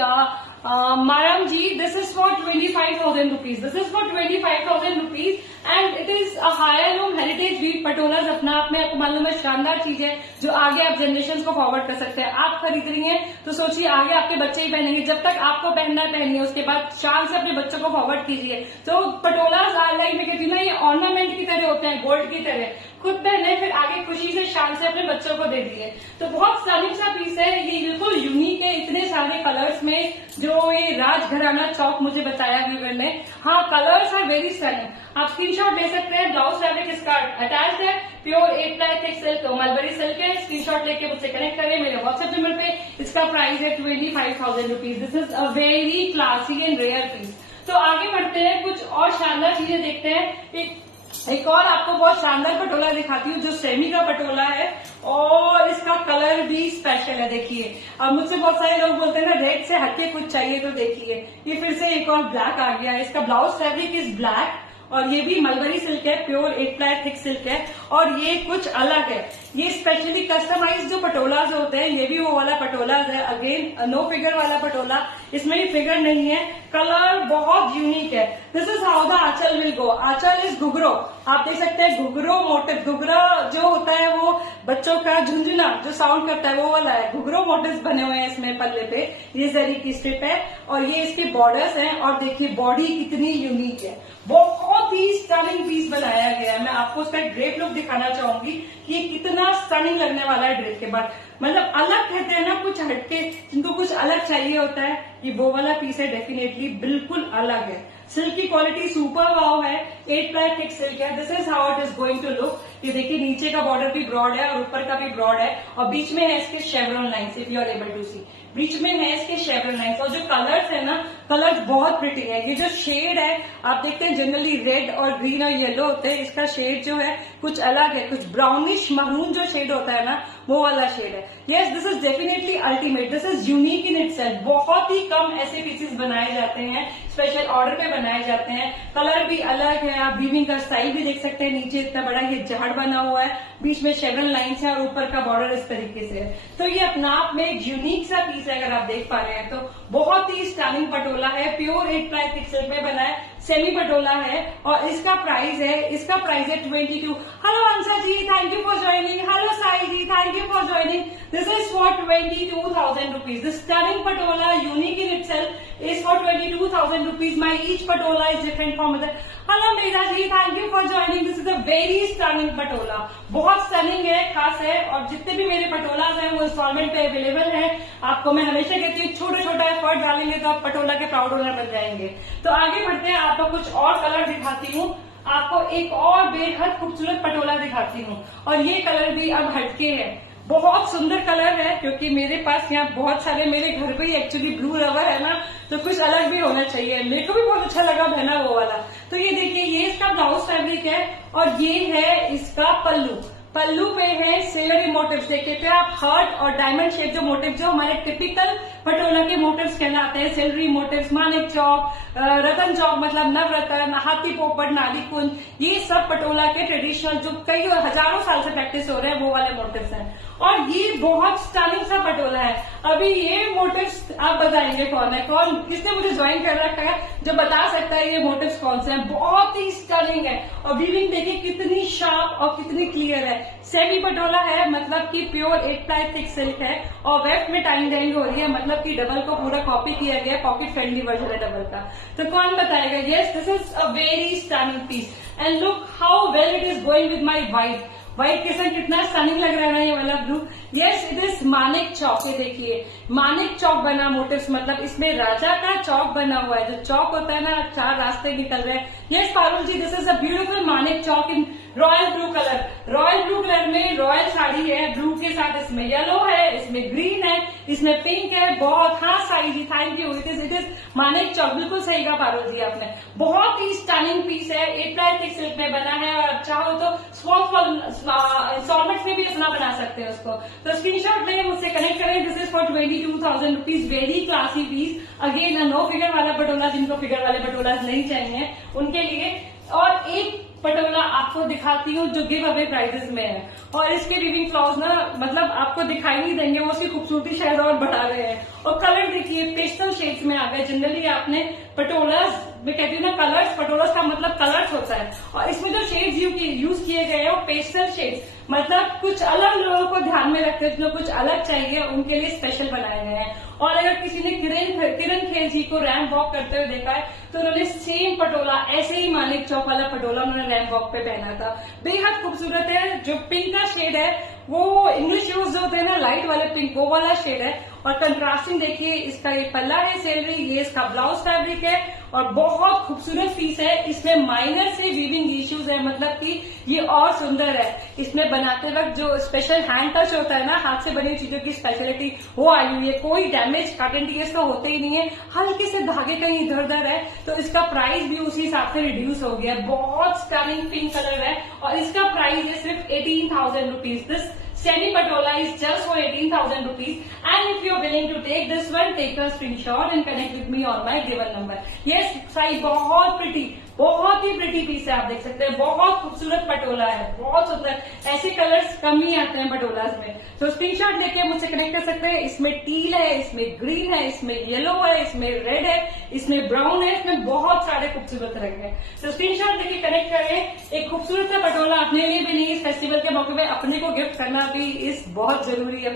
Maram ji this is for 25,000 rupees. This is for 25,000 rupees and it is a heirloom heritage weave patolas. अपना आप में आपको मालूम है शानदार चीज है जो आगे आप जनरेशन को फॉरवर्ड कर सकते हैं। आप खरीद रही हैं तो सोचिए आगे आपके बच्चे ही पहनेंगे, जब तक आपको पहनना है पहनिए, उसके बाद शान से अपने बच्चों को फॉरवर्ड कीजिए। तो पटोलाज लाइक में कहती हूँ ना ये ऑर्नामेंट की तरह होते हैं, गोल्ड की तरह, खुद पहने फिर आगे खुशी से शान से अपने बच्चों को दे दिए। तो बहुत स्टनिंग सा पीस है, ये बिल्कुल यूनिक है इतने सारे कलर्स में जो ये राजघराना चौक मुझे बताया व्यूअर ने। हाँ कलर्स आर वेरी स्टनिंग, आप स्क्रीनशॉट ले सकते हैं। ब्लाउज फैब्रिक इसका अटैच है, pure 8 ply thick silk mulberry silk है। स्क्रीनशॉट लेके मुझसे कनेक्ट करें मेरे व्हाट्सएप नंबर पे। इसका प्राइस है 25,000 rupees. This is a very classy and rare piece. तो आगे बढ़ते हैं, कुछ और शानदार चीजें देखते हैं। एक और आपको बहुत शानदार पटोला दिखाती हूँ जो सेमी का पटोला है और इसका कलर भी स्पेशल है। देखिए, अब मुझसे बहुत सारे लोग बोलते हैं ना रेड से हटके कुछ चाहिए, तो देखिए ये फिर से एक और ब्लैक आ गया है। इसका ब्लाउज फैब्रिक इज ब्लैक और ये भी मलबरी सिल्क है, प्योर 8 ply थिक सिल्क है और ये कुछ अलग है। ये स्पेशली कस्टमाइज जो पटोलाज होते हैं, ये भी वो वाला पटोलाज है। अगेन नो फिगर वाला पटोला, इसमें भी फिगर नहीं है। कलर बहुत यूनिक है। This is how the anchal will go. Anchal is ghughro, आप देख सकते हैं घुघरो मोटिव। घुघरा जो होता है वो बच्चों का झुंझुना जो साउंड करता है वो वाला है। घुघरो मोटिव्स बने हुए हैं इसमें पल्ले पे। ये जरी की स्ट्रिप है और ये इसके बॉर्डर्स हैं और देखिए बॉडी कितनी यूनिक है। बहुत ही स्टनिंग पीस बनाया गया है। मैं आपको उसका ड्रेप लुक दिखाना चाहूंगी कि ये कितना स्टनिंग लगने वाला है ड्रेप के बाद। मतलब अलग कहते हैं ना, कुछ हटके, जिनको कुछ अलग चाहिए होता है, ये वो वाला पीस है। डेफिनेटली बिल्कुल अलग है। सिल्क की क्वालिटी सुपर वाव है। 8 ply थिक सिल्क है। This is how it is going to look. ये देखिए नीचे का बॉर्डर भी ब्रॉड है और ऊपर का भी ब्रॉड है और बीच में है इसके chevron lines, if you are able to see. बीच में है इसके शेवरॉन लाइन्स और जो कलर्स है ना, कलर्स बहुत प्रिटी है। ये जो शेड है आप देखते हैं जनरली रेड और ग्रीन और येलो होते हैं, इसका शेड जो है कुछ अलग है, कुछ ब्राउनिश महरून जो शेड होता है ना वो वाला शेड है। Yes, this is definitely ultimate. This is unique in itself. बहुत ही कम ऐसे पीसेस बनाए जाते हैं, स्पेशल ऑर्डर पे बनाए जाते हैं। कलर भी अलग है, आप वीविंग का स्टाइल भी देख सकते हैं। नीचे इतना बड़ा ये झाड़ बना हुआ है, बीच में शेवरन लाइन्स है और ऊपर का बॉर्डर इस तरीके से है। तो ये अपना आप में एक यूनिक सा पीस है, अगर आप देख पा रहे हैं तो। बहुत ही स्टनिंग पटोला है, प्योर 8 ply थिक सिल्क में बना है, सेमी पटोला है और इसका प्राइस है 22। Hello Ansa ji, thank you for joining. Hello Sai ji, thank you for joining. This is for 22,000 rupees. This stunning patola unique in itself is for 22,000 rupees. My each patola is different from other. Hello Meera ji, thank you for joining. This is a very stunning patola, बहुत stunning है, खास है और जितने भी मेरे पटोलाज हैं वो इंस्टॉलमेंट पे अवेलेबल है। आपको मैं हमेशा कहती हूँ छोटा छोटा एफर्ट डालेंगे तो आप पटोला के प्राउड ओनर बन जाएंगे। तो आगे बढ़ते हैं, आपको कुछ और कलर दिखाती हूँ। आपको एक और बेहद खूबसूरत पटोला दिखाती हूँ और ये कलर भी अब हटके है। बहुत सुंदर कलर है क्योंकि मेरे पास यहाँ बहुत सारे, मेरे घर पे ही एक्चुअली ब्लू रबर है ना, तो कुछ अलग भी होना चाहिए। मेरे को भी बहुत अच्छा लगा बहना वो वाला। तो ये देखिए, ये इसका ब्लाउज फैब्रिक है और ये है इसका पल्लू। पल्लू पे है सिल्वरी मोटिव्स। देखते थे आप हार्ट और डायमंड शेप जो मोटिव जो हमारे टिपिकल पटोला के मोटिव्स कहलाते हैं। सिल्वरी मोटिव्स, मानिक चौक, रतन चौक मतलब नवरतन, हाथी पोपट, नाली कुंज, ये सब पटोला के ट्रेडिशनल जो कई हजारों साल से प्रैक्टिस हो रहे हैं वो वाले मोटिव्स हैं और ये बहुत स्टनिंग सा पटोला है। अभी ये मोटिव्स आप बताएंगे कौन है, कौन किसने मुझे ज्वाइन कर रखा है जो बता सकता है ये मोटिव्स कौन से हैं। बहुत ही स्टनिंग है और वीविंग देखिए कितनी शार्प और कितनी क्लियर है। सेमी पटोला है, मतलब कि प्योर 8 ply थिक सिल्क है और वेफ्ट में टाइम डाइंग हो रही है, मतलब कि डबल को पूरा कॉपी किया गया, पॉकेट फ्रेंडली वर्जन है डबल का। तो कौन बताएगा? Yes, this is a very stunning piece and look how well it is going with my white. White के साथ कितना स्टनिंग लग रहा है ना ये वाला blue. Yes, it is Manik Chowk. ये देखिए मानिक चौक बना मोटिव्स, मतलब इसमें राजा का चौक बना हुआ है। जो चौक होता है ना, 4 रास्ते निकल रहे हैं। Yes Parul ji, this is a beautiful Manik Chowk in royal blue colour. Royal blue colour में रॉयल साड़ी है, ब्लू के साथ इसमें येलो है, इसमें ग्रीन है, इसमें पिंक है। बहुत, हाँ Sai ji thank you. It is Manik Chowk, बिल्कुल सही कहा पारुल जी आपने। बहुत ही स्टनिंग पीस है, 8 ply थिक सिल्क में बना है और आप चाहो तो स्मॉल इंस्टॉलमेंट में भी अपना बना सकते हैं उसको। तो स्क्रीनशॉट लें, मुझसे कनेक्ट करें। This is for 22,000 rupees. Very classy piece. Again no figure वाला पटोला, जिनको फिगर वाले पटोला नहीं चाहिए उनके लिए। और एक पटोला आपको दिखाती हूँ जो गिव अवे प्राइजेस में है और इसके वीविंग फ्लॉज ना मतलब आपको दिखाई नहीं देंगे, वो उसकी खूबसूरती शायद और बढ़ा रहे हैं। और कलर देखिए पेस्टल शेड्स में आ गए। जनरली आपने पटोलास में कहती हूँ ना कलर्स, पटोलास का मतलब कलर्स होता है और इसमें जो शेड्स यूज किए गए हैं वो पेस्टल शेड्स, मतलब कुछ अलग लोगों को ध्यान में रखते हैं, जो कुछ अलग चाहिए उनके लिए स्पेशल बनाए गए हैं। और अगर किसी ने किरण खेल जी को रैंप वॉक करते हुए देखा है तो उन्होंने सेम पटोला, ऐसे ही मानिक चौक वाला पटोला उन्होंने रैंप वॉक पे पहना था। बेहद खूबसूरत है। जो पिंक का शेड है वो इंग्लिश यूज जो होते हैं ना लाइट वाले पिंक, वो वाला शेड है और कंट्रास्टिंग देखिए, इसका ये पल्ला है सेलरी, ये इसका ब्लाउज फैब्रिक है और बहुत खूबसूरत पीस है। इसमें माइनर से वीविंग इश्यूज है, मतलब कि ये और सुंदर है। इसमें बनाते वक्त जो स्पेशल हैंड टच होता है ना, हाथ से बनी चीजों की स्पेशलिटी वो आई हुई है। कोई डैमेज कट एंड टीएस तो होते ही नहीं है, हल्के से धागे कहीं इधर उधर है, तो इसका प्राइस भी उसी हिसाब से रिड्यूस हो गया। बहुत स्टनिंग पिंक कलर है और इसका प्राइस है सिर्फ 18,000 rupees. This semi patola is just for 18,000 rupees, and if you are willing to take this one, take a screenshot and connect with me on my given number. Yes, size बहुत बहुत ही pretty piece है, आप देख सकते हैं। बहुत खूबसूरत पटोला है, बहुत सुंदर। ऐसे कलर्स कम ही आते हैं पटोलास में, तो स्क्रीनशॉट लेके मुझसे कनेक्ट कर सकते हैं। इसमें टील है, इसमें ग्रीन है, इसमें येलो है, इसमें रेड है, इसमें ब्राउन है, इसमें बहुत सारे खूबसूरत रंग है। तो स्क्रीनशॉट लेके कनेक्ट करें। एक खूबसूरत सा पटोला अपने लिए भी नहीं, इस फेस्टिवल के मौके पे अपने को गिफ्ट करना भी इस बहुत जरूरी है।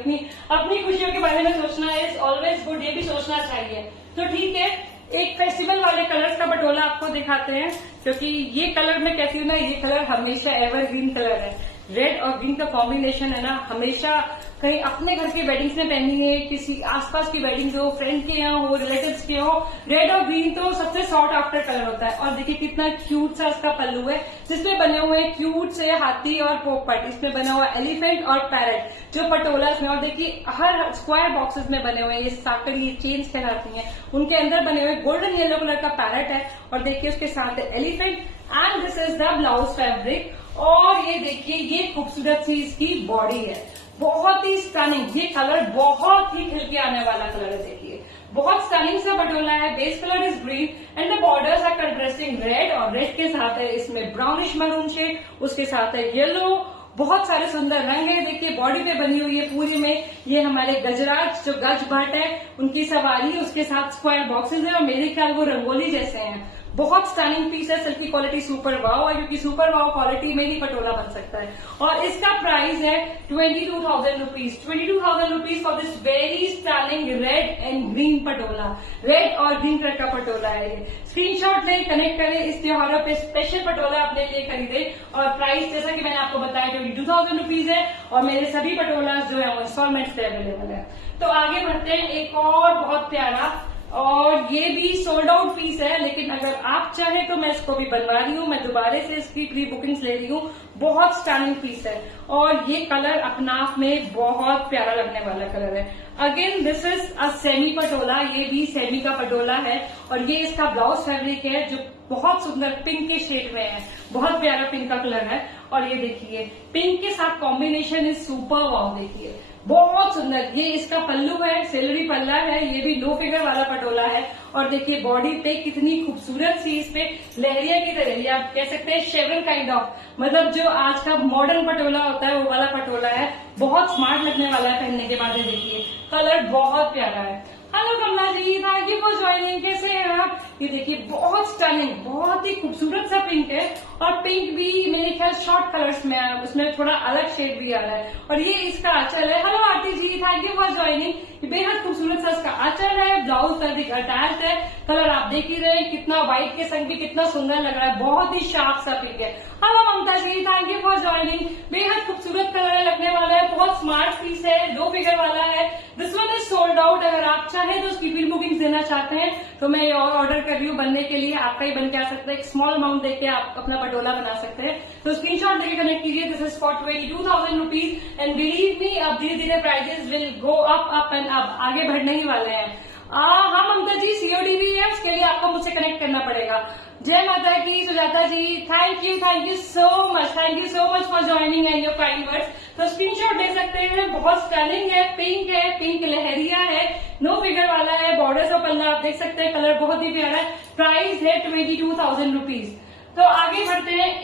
अपनी खुशियों के बारे में सोचना इज ऑलवेज गुड, ये भी सोचना चाहिए। तो ठीक है, एक फेस्टिवल वाले कलर्स का पटोला आपको दिखाते हैं, क्योंकि ये कलर में कहती हूँ ना, ये कलर हमेशा एवरग्रीन कलर है। रेड और ग्रीन का कॉम्बिनेशन है ना, हमेशा कहीं अपने घर की वेडिंग्स में पहनी है, किसी आसपास की वेडिंग्स हो, फ्रेंड के यहाँ हो, रिलेटिव्स के हो, रेड और ग्रीन तो सबसे सॉर्ट आफ्टर कलर होता है। और देखिए कितना क्यूट सा इसका पल्लू है, जिसमें बने हुए क्यूट से हाथी और पोपट, इसमें बना हुआ एलिफेंट और पैरेट जो पटोलास में। और देखिए हर स्क्वायर बॉक्सेस में बने हुए ये साकर, ये चेन्स कहलाती हैं, उनके अंदर बने हुए गोल्डन येलो कलर का पैरेट है और देखिए उसके साथ elephant. And this is the blouse fabric. और ये देखिए ये खूबसूरत सी इसकी बॉडी है, बहुत ही स्टनिंग। ये कलर बहुत ही खिल के आने वाला कलर है, देखिए बहुत स्टनिंग सा पटोला है। Base colour is green and the borders are contrasting red, और रेड के साथ है इसमें ब्राउनिश मरून शेड, उसके साथ है येलो। बहुत सारे सुंदर रंग है। देखिए बॉडी पे बनी हुई है पूरी में ये हमारे गजराज जो गज भट्ट है उनकी सवारी, उसके साथ स्क्वायर बॉक्सेस है और मेरे ख्याल वो रंगोली जैसे हैं। बहुत स्टनिंग पीस है, सिल्क की क्वालिटी सुपर वाव है, क्योंकि सुपर वाव क्वालिटी में ही पटोला बन सकता है। और इसका प्राइस है 22,000 rupees. 22,000 rupees for this very stunning red and green Patola. Red और ग्रीन कलर का पटोला है ये। स्क्रीनशॉट ले, कनेक्ट करें, इस त्योहारों पे स्पेशल पटोला अपने लिए खरीदे। और प्राइस जैसा कि मैंने आपको बताया 22,000 रुपीज है और मेरे सभी पटोला जो है वो इंस्टॉलमेंट पे अवेलेबल है। तो आगे बढ़ते हैं, एक और बहुत प्यारा, और ये भी सोल्ड आउट पीस है, लेकिन अगर आप चाहें तो मैं इसको भी बनवा रही हूँ, मैं दोबारा से इसकी प्री बुकिंग्स ले रही हूँ। बहुत स्टनिंग पीस है और ये कलर अपना आप में बहुत प्यारा लगने वाला कलर है। Again this is a semi Patola, ये भी सेमी का पटोला है और ये इसका ब्लाउज फैब्रिक है जो बहुत सुंदर पिंक के शेड में है, बहुत प्यारा पिंक का कलर है। और ये देखिए पिंक के साथ कॉम्बिनेशन इज सुपर वाव, देखिए बहुत सुंदर। ये इसका पल्लू है, सिल्वरी पल्ला है, ये भी लो फिगर वाला पटोला है। और देखिए बॉडी पे कितनी खूबसूरत सी इस पे लहरिया की तरह, ये आप कह सकते हैं शेवन काइंड ऑफ, मतलब जो आज का मॉडर्न पटोला होता है वो वाला पटोला है। बहुत स्मार्ट लगने वाला है पहनने के बाद। ये देखिए कलर बहुत प्यारा है। Hello Kamala ji, thank you for joining, कैसे हैं आप? ये देखिए बहुत स्टनिंग, बहुत ही खूबसूरत सा पिंक है और पिंक भी मेरे ख्याल शॉर्ट कलर्स में है, उसमें थोड़ा अलग शेड भी आ रहा है। और ये इसका आंचल है। Hello Aarti ji, thank you for joining. ये बेहद खूबसूरत सा इसका आंचल है, ब्लाउज फैब्रिक अटैच्ड है। कलर आप देख ही रहे हैं कितना व्हाइट के संग भी कितना सुंदर लग रहा है, बहुत ही शार्प सा पिंक है। Hello Mamta ji, thank you for joining. बेहद खूबसूरत कलर लगने वाला है, बहुत स्मार्ट पीस है, लो फिगर वाला है। This one is sold out. अगर आप चाहें तो उसकी प्री बुकिंग देना चाहते हैं तो मैं और ऑर्डर कर रही हूँ बनने के लिए, आपका ही बन के आ सकता है। एक स्मॉल अमाउंट देके आप अपना पटोला बना सकते हैं, तो स्क्रीनशॉट लेके कनेक्ट कीजिए। This is for 22,000 rupees and believe me अब धीरे धीरे prices will go up and up, आगे बढ़ने ही वाले हैं। हाँ ममता जी, सीओडी भी है, उसके लिए आपको मुझसे कनेक्ट करना पड़ेगा। जय माता की। Sujata ji, thank you so much for joining and your kind words. तो स्क्रीनशॉट ले सकते हैं, बहुत स्टनिंग है, पिंक लहरिया है, नो फिगर वाला है, बॉर्डर का पल्ला आप देख सकते हैं, कलर बहुत ही प्यारा है। प्राइस है 22,000 रुपीज। तो आगे बढ़ते हैं,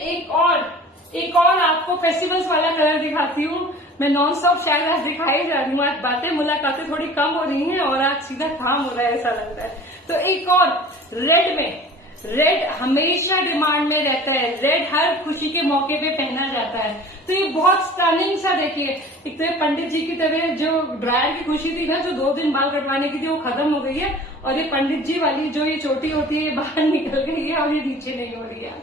एक और आपको फेस्टिवल्स वाला कलर दिखाती हूँ। मैं नॉन स्टॉप शायद आज दिखाई जा रही हूँ, आज बातें मुलाकातें थोड़ी कम हो रही हैं और आज सीधा काम हो रहा है ऐसा लगता है। तो एक और रेड में, रेड हमेशा डिमांड में रहता है, रेड हर खुशी के मौके पे पहना जाता है। तो ये बहुत स्टनिंग सा देखिए, एक तो पंडित जी की तरह जो ड्रायर की खुशी थी ना, जो 2 दिन बाल कटवाने की थी वो खत्म हो गई है, और ये पंडित जी वाली जो ये चोटी होती है ये बाहर निकल गई है और ये नीचे नहीं हो रही है।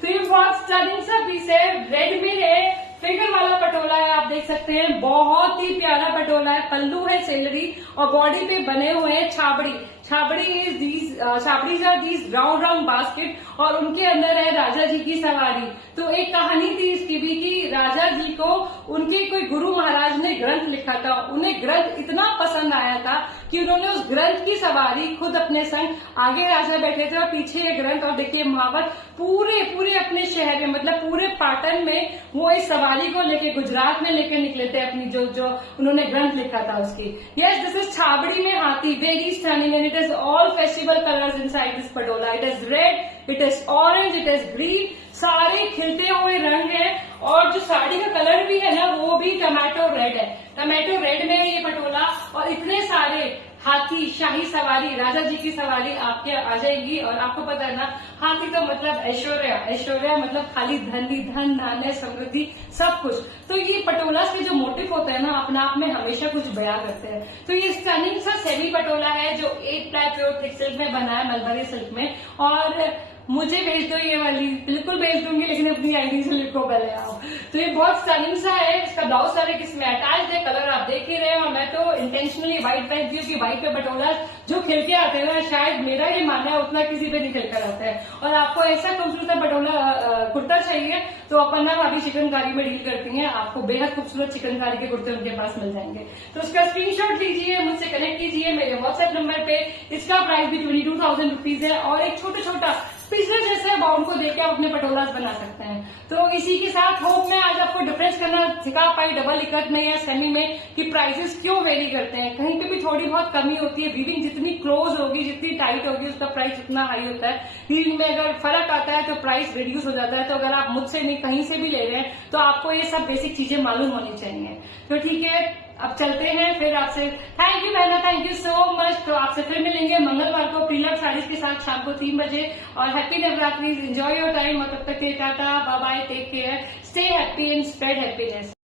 तो ये बहुत स्टनिंग सा पीस है, रेड में है, फिगर वाला पटोला है, आप देख सकते हैं, बहुत ही प्यारा पटोला है। पल्लू है सिल्वरी और बॉडी पे बने हुए हैं छाबड़ी। छाबड़ी are these round round basket और उनके अंदर है राजा जी की सवारी। तो एक कहानी थी इसकी भी कि राजा जी को उनके कोई गुरु महाराज ने ग्रंथ लिखा था। उन्हें ग्रंथ इतना पसंद आया था कि उन्होंने उस ग्रंथ की सवारी खुद अपने संग, आगे राजा बैठे थे और पीछे ये ग्रंथ, और देखिए महावत पूरे अपने शहर में, मतलब पूरे पाटन में वो इस सवारी को लेके गुजरात में लेके निकले थे अपनी जो उन्होंने ग्रंथ लिखा था उसकी। यस, दिस इज छाबड़ी में हाथी, very stunning and it is all festival colours inside this Patola. It is red, it is orange, it is green, सारे खिलते हुए रंग है। और जो साड़ी का कलर भी है ना वो भी टमाटो रेड है। टमाटो रेड में है ये पटोला और इतने सारे हाथी, शाही सवारी, राजा जी की सवारी आपके आ जाएगी। और आपको पता है ना, हाथी का मतलब ऐश्वर्या मतलब खाली धन, धान्य, समृद्धि, सब कुछ। तो ये पटोला के जो मोटिव होते हैं ना, अपने आप में हमेशा कुछ बयां करते हैं। तो ये स्टनिंग सा सेमी पटोला है जो 8 प्लाई प्योर थिक सिल्क में बना है, मलबरी सिल्क में। और मुझे भेज दो ये वाली, बिल्कुल भेज दूंगी, लेकिन अपनी आईडी से लिखो पहले आप। तो ये बहुत स्टनिंग सा है। इसका ब्लाउज सारे किसमें अटैच है, कलर आप देख ही रहे हैं। और मैं तो इंटेंशनली व्हाइट पहनती हूँ कि व्हाइट पे पटोला जो खिल के आते हैं ना, शायद मेरा ये मानना है उतना किसी पे नहीं खिल कर आता है। और आपको ऐसा खूबसूरत पटोला कुर्ता चाहिए तो अपन ना भाभी चिकनकारी में डील करती हैं, आपको बेहद खूबसूरत चिकनकारी के कुर्ते उनके पास मिल जाएंगे। तो उसका स्क्रीनशॉट लीजिए, मुझसे कनेक्ट कीजिए मेरे व्हाट्सएप नंबर पे। इसका प्राइस भी 22,000 रुपीज है। और एक छोटा पिछले जैसे बाउंड को देकर आप अपने पटोलास बना सकते हैं। तो इसी के साथ होप मैं आज आपको डिफरेंस करना सिखा पाई डबल इकट में या सेमी में कि प्राइसेस क्यों वेरी करते हैं। कहीं पे भी थोड़ी बहुत कमी होती है, वीविंग जितनी क्लोज होगी, जितनी टाइट होगी, उसका प्राइस उतना हाई होता है। वीविंग में अगर फर्क आता है तो प्राइस रिड्यूस हो जाता है। तो अगर आप मुझसे नहीं कहीं से भी ले रहे हैं तो आपको ये सब बेसिक चीजें मालूम होनी चाहिए। तो ठीक है, अब चलते हैं फिर आपसे। थैंक यू बहना, थैंक यू सो मच। तो आपसे फिर मिलेंगे मंगलवार को प्रीलव साड़ीज के साथ शाम को 3 बजे। और happy Navratri, enjoy your time. और तब तक के tata, bye bye, take care, stay happy and spread happiness.